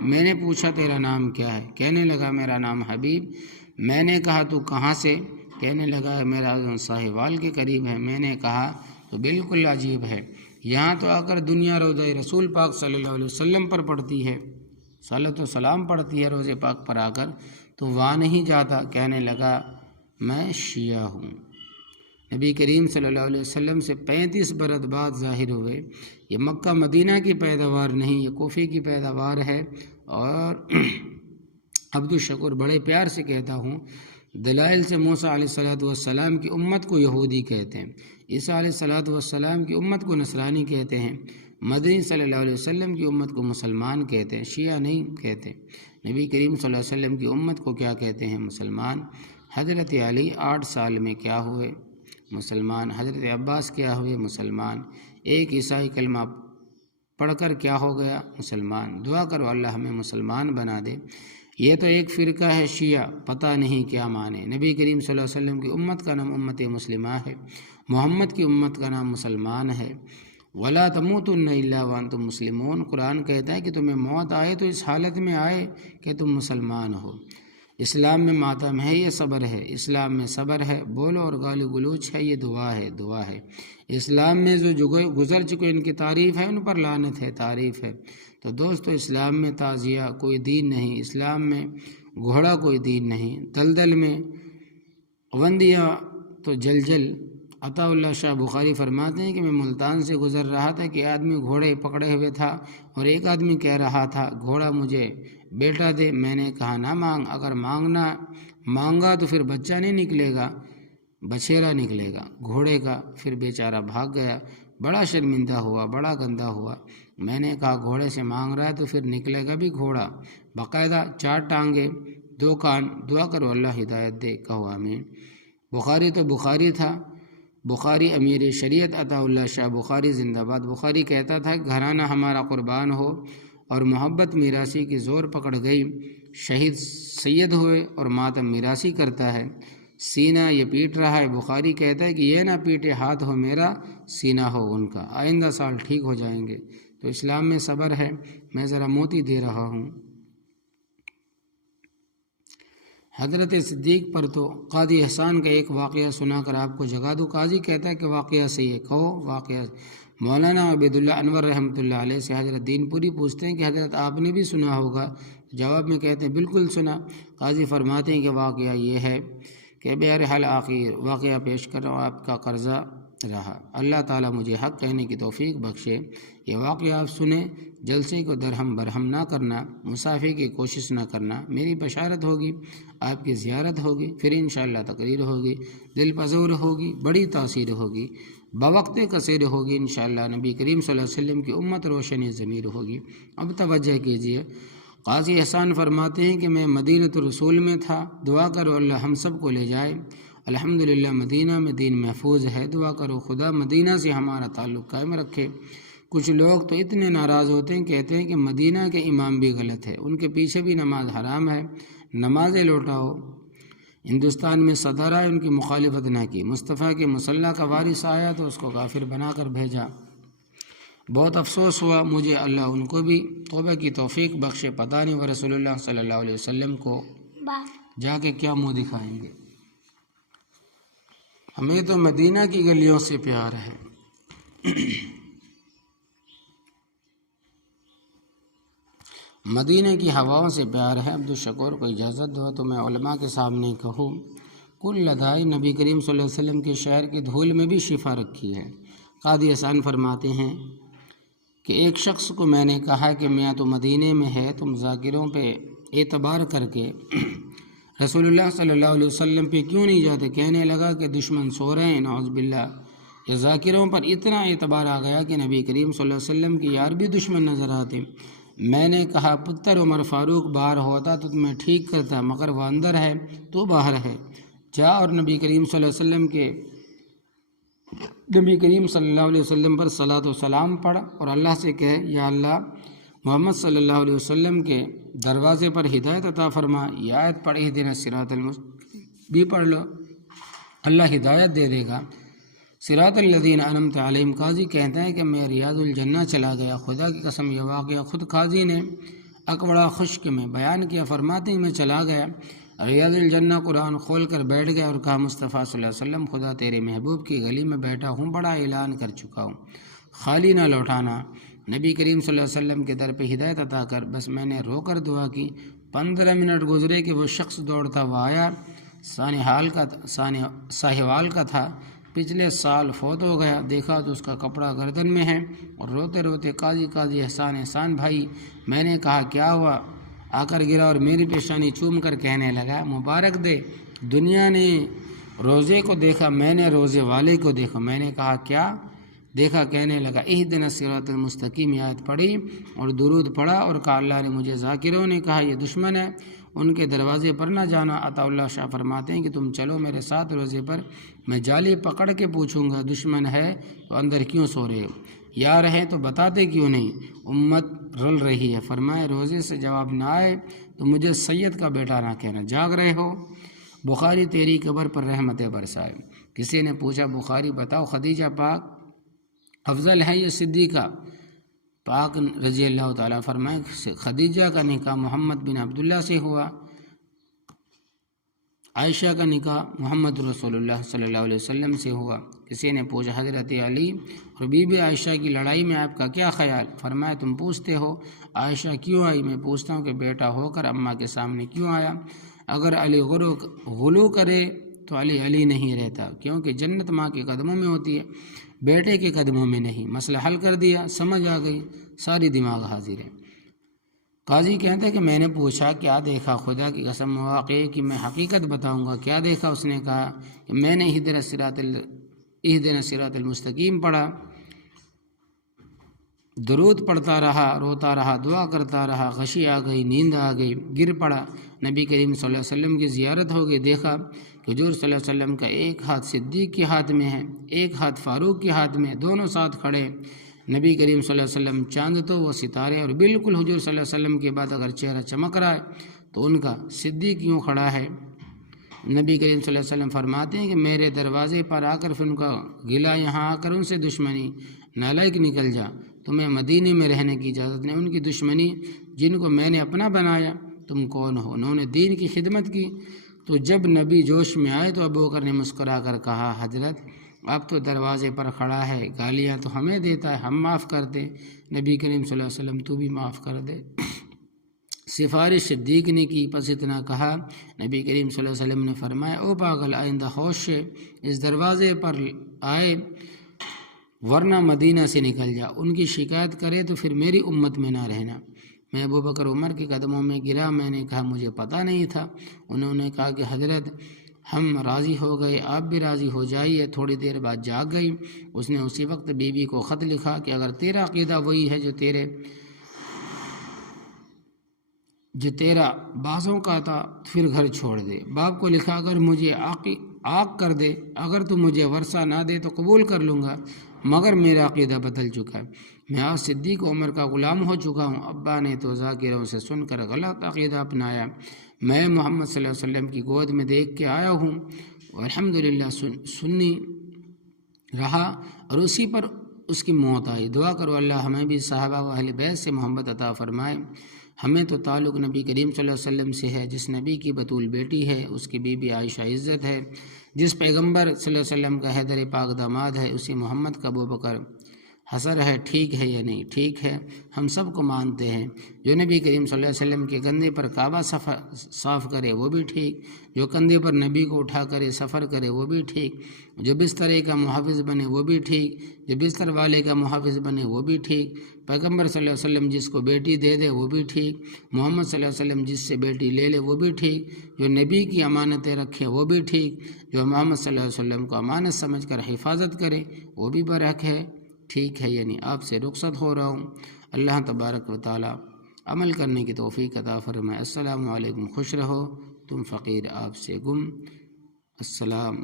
میں نے پوچھا تیرا نام کیا ہے؟ کہنے لگا میرا نام حبیب۔ میں نے کہا تو کہاں سے؟ کہنے لگا میرا ساہیوال کے قریب ہے۔ میں نے کہا تو بالکل عجیب ہے، یہاں تو آ کر دنیا روضہ رسول پاک صلی اللہ علیہ وسلم پر پڑھتی ہے، صلاۃ و سلام پڑھتی ہے روضے پاک پر آ کر، تو وہاں نہیں جاتا۔ کہنے لگا میں شیعہ ہوں۔ نبی کریم صلی اللہ علیہ وسلم سے 35 برس بعد ظاہر ہوئے۔ یہ مکہ مدینہ کی پیداوار نہیں، یہ کوفے کی پیداوار ہے۔ اور عبدالشکور بڑے پیار سے کہتا ہوں، دلائل سے موسیٰ علیہ السلام کی امت کو یہودی کہتے ہیں، عیسیٰ علیہ السلام کی امت کو نصرانی کہتے ہیں، مدنی صلی اللہ علیہ وسلم کی امت کو مسلمان کہتے ہیں، شیعہ نہیں کہتے۔ نبی کریم صلی اللہ علیہ وسلم کی امت کو کیا کہتے ہیں؟ مسلمان۔ حضرت علی 8 سال میں کیا ہوئے؟ مسلمان۔ حضرت عباس کیا ہوئے؟ مسلمان۔ ایک عیسائی کلمہ پڑھ کر کیا ہو گیا؟ مسلمان۔ دعا کرو اللہ ہمیں مسلمان بنا دے۔ یہ تو ایک فرقہ ہے شیعہ، پتہ نہیں کیا مانے۔ نبی کریم صلی اللہ علیہ وسلم کی امت کا نام امت مسلمہ ہے، محمد کی امت کا نام مسلمان ہے۔ ولا تموتن الا وانتم مسلمون، قرآن کہتا ہے کہ تمہیں موت آئے تو اس حالت میں آئے کہ تم مسلمان ہو۔ اسلام میں ماتم ہے، یہ صبر ہے، اسلام میں صبر ہے، بولو اور گالی گلوچ ہے، یہ دعا ہے، دعا ہے۔ اسلام میں جو گزر چکے ان کی تعریف ہے، ان پر لعنت ہے، تعریف ہے۔ تو دوستو اسلام میں تعزیہ کوئی دین نہیں، اسلام میں گھوڑا کوئی دین نہیں، دلدل میں وندیاں تو جل عطا اللہ شاہ بخاری فرماتے ہیں کہ میں ملتان سے گزر رہا تھا کہ آدمی گھوڑے پکڑے ہوئے تھا، اور ایک آدمی کہہ رہا تھا گھوڑا مجھے بیٹا دے۔ میں نے کہا نہ مانگ، اگر مانگا تو پھر بچہ نہیں نکلے گا، بچھیرا نکلے گا گھوڑے کا۔ پھر بیچارہ بھاگ گیا، بڑا شرمندہ ہوا، بڑا گندہ ہوا۔ میں نے کہا گھوڑے سے مانگ رہا ہے تو پھر نکلے گا بھی گھوڑا، باقاعدہ 4 ٹانگیں 2 کان، دعا کرو اللہ ہدایت دے، کہو آمین۔ بخاری تو بخاری تھا، بخاری امیر شریعت عطا اللہ شاہ بخاری زندہ باد۔ بخاری کہتا تھا گھرانہ ہمارا قربان ہو، اور محبت میراثی کی زور پکڑ گئی، شہید سید ہوئے اور ماتم میراثی کرتا ہے، سینہ یہ پیٹ رہا ہے۔ بخاری کہتا ہے کہ یہ نہ پیٹے ہاتھ ہو میرا، سینہ ہو ان کا، آئندہ سال ٹھیک ہو جائیں گے۔ تو اسلام میں صبر ہے۔ میں ذرا موتی دے رہا ہوں۔ حضرت صدیق پر تو قاضی احسان کا ایک واقعہ سنا کر آپ کو جگا دوں۔ قاضی کہتا ہے کہ واقعہ صحیح ہے، کہو واقعہ۔ مولانا عبید اللہ انور رحمۃ اللہ علیہ سے حضرت دین پوری پوچھتے ہیں کہ حضرت آپ نے بھی سنا ہوگا، جواب میں کہتے ہیں بالکل سنا۔ قاضی فرماتے ہیں کہ واقعہ یہ ہے کہ بہرحال آخر واقعہ پیش کر رہا ہوں، آپ کا قرضہ رہا، اللہ تعالیٰ مجھے حق کہنے کی توفیق بخشے۔ یہ واقعہ آپ سنیں، جلسے کو درہم برہم نہ کرنا، مسافے کی کوشش نہ کرنا، میری بشارت ہوگی، آپ کی زیارت ہوگی، پھر انشاءاللہ تقریر ہوگی، دل پذور ہوگی، بڑی تاثیر ہوگی، بوقت قصیر ہوگی، انشاءاللہ نبی کریم صلی اللہ علیہ وسلم کی امت روشن ضمیر ہوگی۔ اب توجہ کیجئے، قاضی احسان فرماتے ہیں کہ میں مدینۃ الرسول میں تھا، دعا کرو اللہ ہم سب کو لے جائے۔ الحمدللہ مدینہ میں دین محفوظ ہے، دعا کرو خدا مدینہ سے ہمارا تعلق قائم رکھے۔ کچھ لوگ تو اتنے ناراض ہوتے ہیں، کہتے ہیں کہ مدینہ کے امام بھی غلط ہے، ان کے پیچھے بھی نماز حرام ہے، نمازیں لوٹاؤ۔ ہندوستان میں صدر آئے، ان کی مخالفت نہ کی، مصطفیٰ کے مصلی کا وارث آیا تو اس کو کافر بنا کر بھیجا۔ بہت افسوس ہوا مجھے، اللہ ان کو بھی توبہ کی توفیق بخشے۔ پتہ نہیں وہ رسول اللہ صلی اللہ علیہ وسلم کو جا کے کیا منہ دکھائیں گے۔ ہمیں تو مدینہ کی گلیوں سے پیار ہے۔ مدینہ کی ہواؤں سے پیار ہے۔ عبدالشکور کو اجازت دو تو میں علماء کے سامنے کہوں، کل لدائی نبی کریم صلی اللہ علیہ وسلم کے شہر کی دھول میں بھی شفا رکھی ہے۔ قاضی احسان فرماتے ہیں کہ ایک شخص کو میں نے کہا کہ میاں تو مدینہ میں ہے، تم ذاکروں پہ اعتبار کر کے رسول اللہ صلی اللہ علیہ وسلم پہ کیوں نہیں جاتے؟ کہنے لگا کہ دشمن سو رہے ہیں، نعوذ باللہ۔ یہ ذاکروں پر اتنا اعتبار آ گیا کہ نبی کریم صلی اللہ علیہ وسلم کے یار بھی دشمن نظر آتے۔ میں نے کہا پتر عمر فاروق باہر ہوتا تو تمہیں ٹھیک کرتا، مگر وہ اندر ہے، تو باہر ہے، جا اور نبی کریم صلی اللہ علیہ وسلم پر صلاۃ و سلام پڑھ اور اللہ سے کہے یا اللہ محمد صلی اللہ علیہ وسلم کے دروازے پر ہدایت عطا فرما۔ یہ آیت پڑھ اہدنا الصراط المستقیم بھی پڑھ لو، اللہ ہدایت دے دے گا۔ صراط الذین انعمت علیہم۔ قاضی کہتے ہیں کہ میں ریاض الجنہ چلا گیا، خدا کی قسم یہ واقعہ خود قاضی نے اکبڑا خشک میں بیان کیا۔ فرماتے ہیں میں چلا گیا ریاض الجنہ، قرآن کھول کر بیٹھ گیا اور کہا مصطفیٰ صلی اللہ علیہ وسلم خدا تیرے محبوب کی گلی میں بیٹھا ہوں، بڑا اعلان کر چکا ہوں، خالی نہ لوٹانا۔ نبی کریم صلی اللہ علیہ وسلم کے در پہ ہدایت عطا کر۔ بس میں نے رو کر دعا کی، 15 منٹ گزرے کہ وہ شخص دوڑتا وہ آیا، ساہیوال کا تھا، پچھلے سال فوت ہو گیا۔ دیکھا تو اس کا کپڑا گردن میں ہے اور روتے روتے قاضی احسان بھائی۔ میں نے کہا کیا ہوا؟ آ کر گرا اور میری پیشانی چوم کر کہنے لگا مبارک دے، دنیا نے روزے کو دیکھا، میں نے روزے والے کو دیکھا۔ میں نے کہا کیا دیکھا؟ کہنے لگا اہدنا الصراط المستقیم آیت پڑھی اور درود پڑھا اور کہا اللہ نے مجھے ذاکروں نے کہا یہ دشمن ہے، ان کے دروازے پر نہ جانا۔ عطا اللہ شاہ فرماتے ہیں کہ تم چلو میرے ساتھ روزے پر، میں جالی پکڑ کے پوچھوں گا دشمن ہے تو اندر کیوں سو رہے ہو، یار ہیں تو بتاتے کیوں نہیں، امت رل رہی ہے۔ فرمائے روزے سے جواب نہ آئے تو مجھے سید کا بیٹا نہ کہنا، جاگ رہے ہو۔ بخاری تیری قبر پر رحمتیں برسائے۔ کسی نے پوچھا بخاری بتاؤ خدیجہ پاک افضل ہے یہ صدیقہ۔ پاک رضی اللہ تعالیٰ فرمائے خدیجہ کا نکاح محمد بن عبداللہ سے ہوا، عائشہ کا نکاح محمد رسول اللہ صلی اللہ علیہ وسلم سے ہوا۔ کسی نے پوچھا حضرت علی اور بی بی عائشہ کی لڑائی میں آپ کا کیا خیال؟ فرمایا تم پوچھتے ہو عائشہ کیوں آئی، میں پوچھتا ہوں کہ بیٹا ہو کر اماں کے سامنے کیوں آیا؟ اگر علی غلو کرے تو علی نہیں رہتا، کیونکہ جنت ماں کے قدموں میں ہوتی ہے، بیٹے کے قدموں میں نہیں۔ مسئلہ حل کر دیا، سمجھ آ گئی، ساری دماغ حاضر ہے۔ قاضی کہتا ہے کہ میں نے پوچھا کیا دیکھا؟ خدا کی قسم واقع کہ میں حقیقت بتاؤں گا کیا دیکھا؟ اس نے کہا کہ میں نے اہدنا الصراط المستقیم پڑھا، درود پڑھتا رہا، روتا رہا، دعا کرتا رہا، غشی آ گئی، نیند آ گئی، گر پڑا، نبی کریم صلی اللہ علیہ وسلم کی زیارت ہو گئی، دیکھا کہ حضور صلی اللہ علیہ وسلم کا ایک ہاتھ صدیق کے ہاتھ میں ہے، ایک ہاتھ فاروق کے ہاتھ میں، دونوں ساتھ کھڑے، نبی کریم صلی اللہ علیہ وسلم چاند تو وہ ستارے، اور بالکل حضور صلی اللہ علیہ وسلم کے بعد اگر چہرہ چمک رہا ہے تو ان کا صدیق کیوں کھڑا ہے؟ نبی کریم صلی اللہ علیہ وسلم فرماتے ہیں کہ میرے دروازے پر آ کر پھر ان کا گلہ، یہاں آ کر ان سے دشمنی، نالائق نکل جا، تمہیں مدینے میں رہنے کی اجازت نہیں۔ ان کی دشمنی جن کو میں نے اپنا بنایا، تم کون ہو؟ انہوں نے دین کی خدمت کی۔ تو جب نبی جوش میں آئے تو ابوبکر نے مسکرا کر کہا حضرت اب تو دروازے پر کھڑا ہے، گالیاں تو ہمیں دیتا ہے، ہم معاف کر دیں۔ نبی کریم صلی اللہ علیہ وسلم تو بھی معاف کر دے۔ سفارش صدیق نے کی، پس اتنا کہا، نبی کریم صلی اللہ علیہ وسلم نے فرمایا او پاگل، آئندہ ہوش سے اس دروازے پر آئے ورنہ مدینہ سے نکل جا، ان کی شکایت کرے تو پھر میری امت میں نہ رہنا۔ میں ابوبکر عمر کے قدموں میں گرا، میں نے کہا مجھے پتہ نہیں تھا۔ انہوں نے کہا کہ حضرت ہم راضی ہو گئے، آپ بھی راضی ہو جائیے۔ تھوڑی دیر بعد جاگ گئی، اس نے اسی وقت بیوی کو خط لکھا کہ اگر تیرا عقیدہ وہی ہے جو تیرا بعضوں کا تھا پھر گھر چھوڑ دے۔ باپ کو لکھا اگر مجھے عاق کر دے، اگر تو مجھے ورثہ نہ دے تو قبول کر لوں گا، مگر میرا عقیدہ بدل چکا ہے، میں آج صدیق عمر کا غلام ہو چکا ہوں۔ ابا نے تو ذاکروں سے سن کر غلط عقیدہ اپنایا، میں محمد صلی اللہ علیہ وسلم کی گود میں دیکھ کے آیا ہوں، الحمدللہ سنی رہا اور اسی پر اس کی موت آئی۔ دعا کرو اللہ ہمیں بھی صحابہ و اہل بیت سے محبت عطا فرمائے۔ ہمیں تو تعلق نبی کریم صلی اللہ علیہ وسلم سے ہے، جس نبی کی بطول بیٹی ہے اس کی بی بی عائشہ عزت ہے، جس پیغمبر صلی اللہ علیہ وسلم کا حیدر پاک داماد ہے اسی محمد کا ابوبکر حسر ہے۔ ٹھیک ہے یا نہیں؟ ٹھیک ہے، ہم سب کو مانتے ہیں۔ جو نبی کریم صلی اللہ علیہ وسلم کے کندھے پر کعبہ صاف کرے وہ بھی ٹھیک، جو کندھے پر نبی کو اٹھا کرے سفر کرے وہ بھی ٹھیک، جو بسترے کا محافظ بنے وہ بھی ٹھیک، جو بستر والے کا محافظ بنے وہ بھی ٹھیک، پیغمبر صلی اللہ علیہ وسلم جس کو بیٹی دے دے وہ بھی ٹھیک، محمد صلی اللہ علیہ وسلم جس سے بیٹی لے لے وہ بھی ٹھیک، جو نبی کی امانتیں رکھیں وہ بھی ٹھیک، جو محمد صلی اللہ علیہ وسلم کو امانت سمجھ کر حفاظت کرے وہ بھی برحق ہے۔ ٹھیک ہے یعنی آپ سے رخصت ہو رہا ہوں۔ اللہ تبارک و تعالی عمل کرنے کی توفیق عطا فرمائے۔ السلام علیکم، خوش رہو، تم فقیر آپ سے گم، السلام،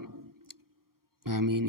آمین۔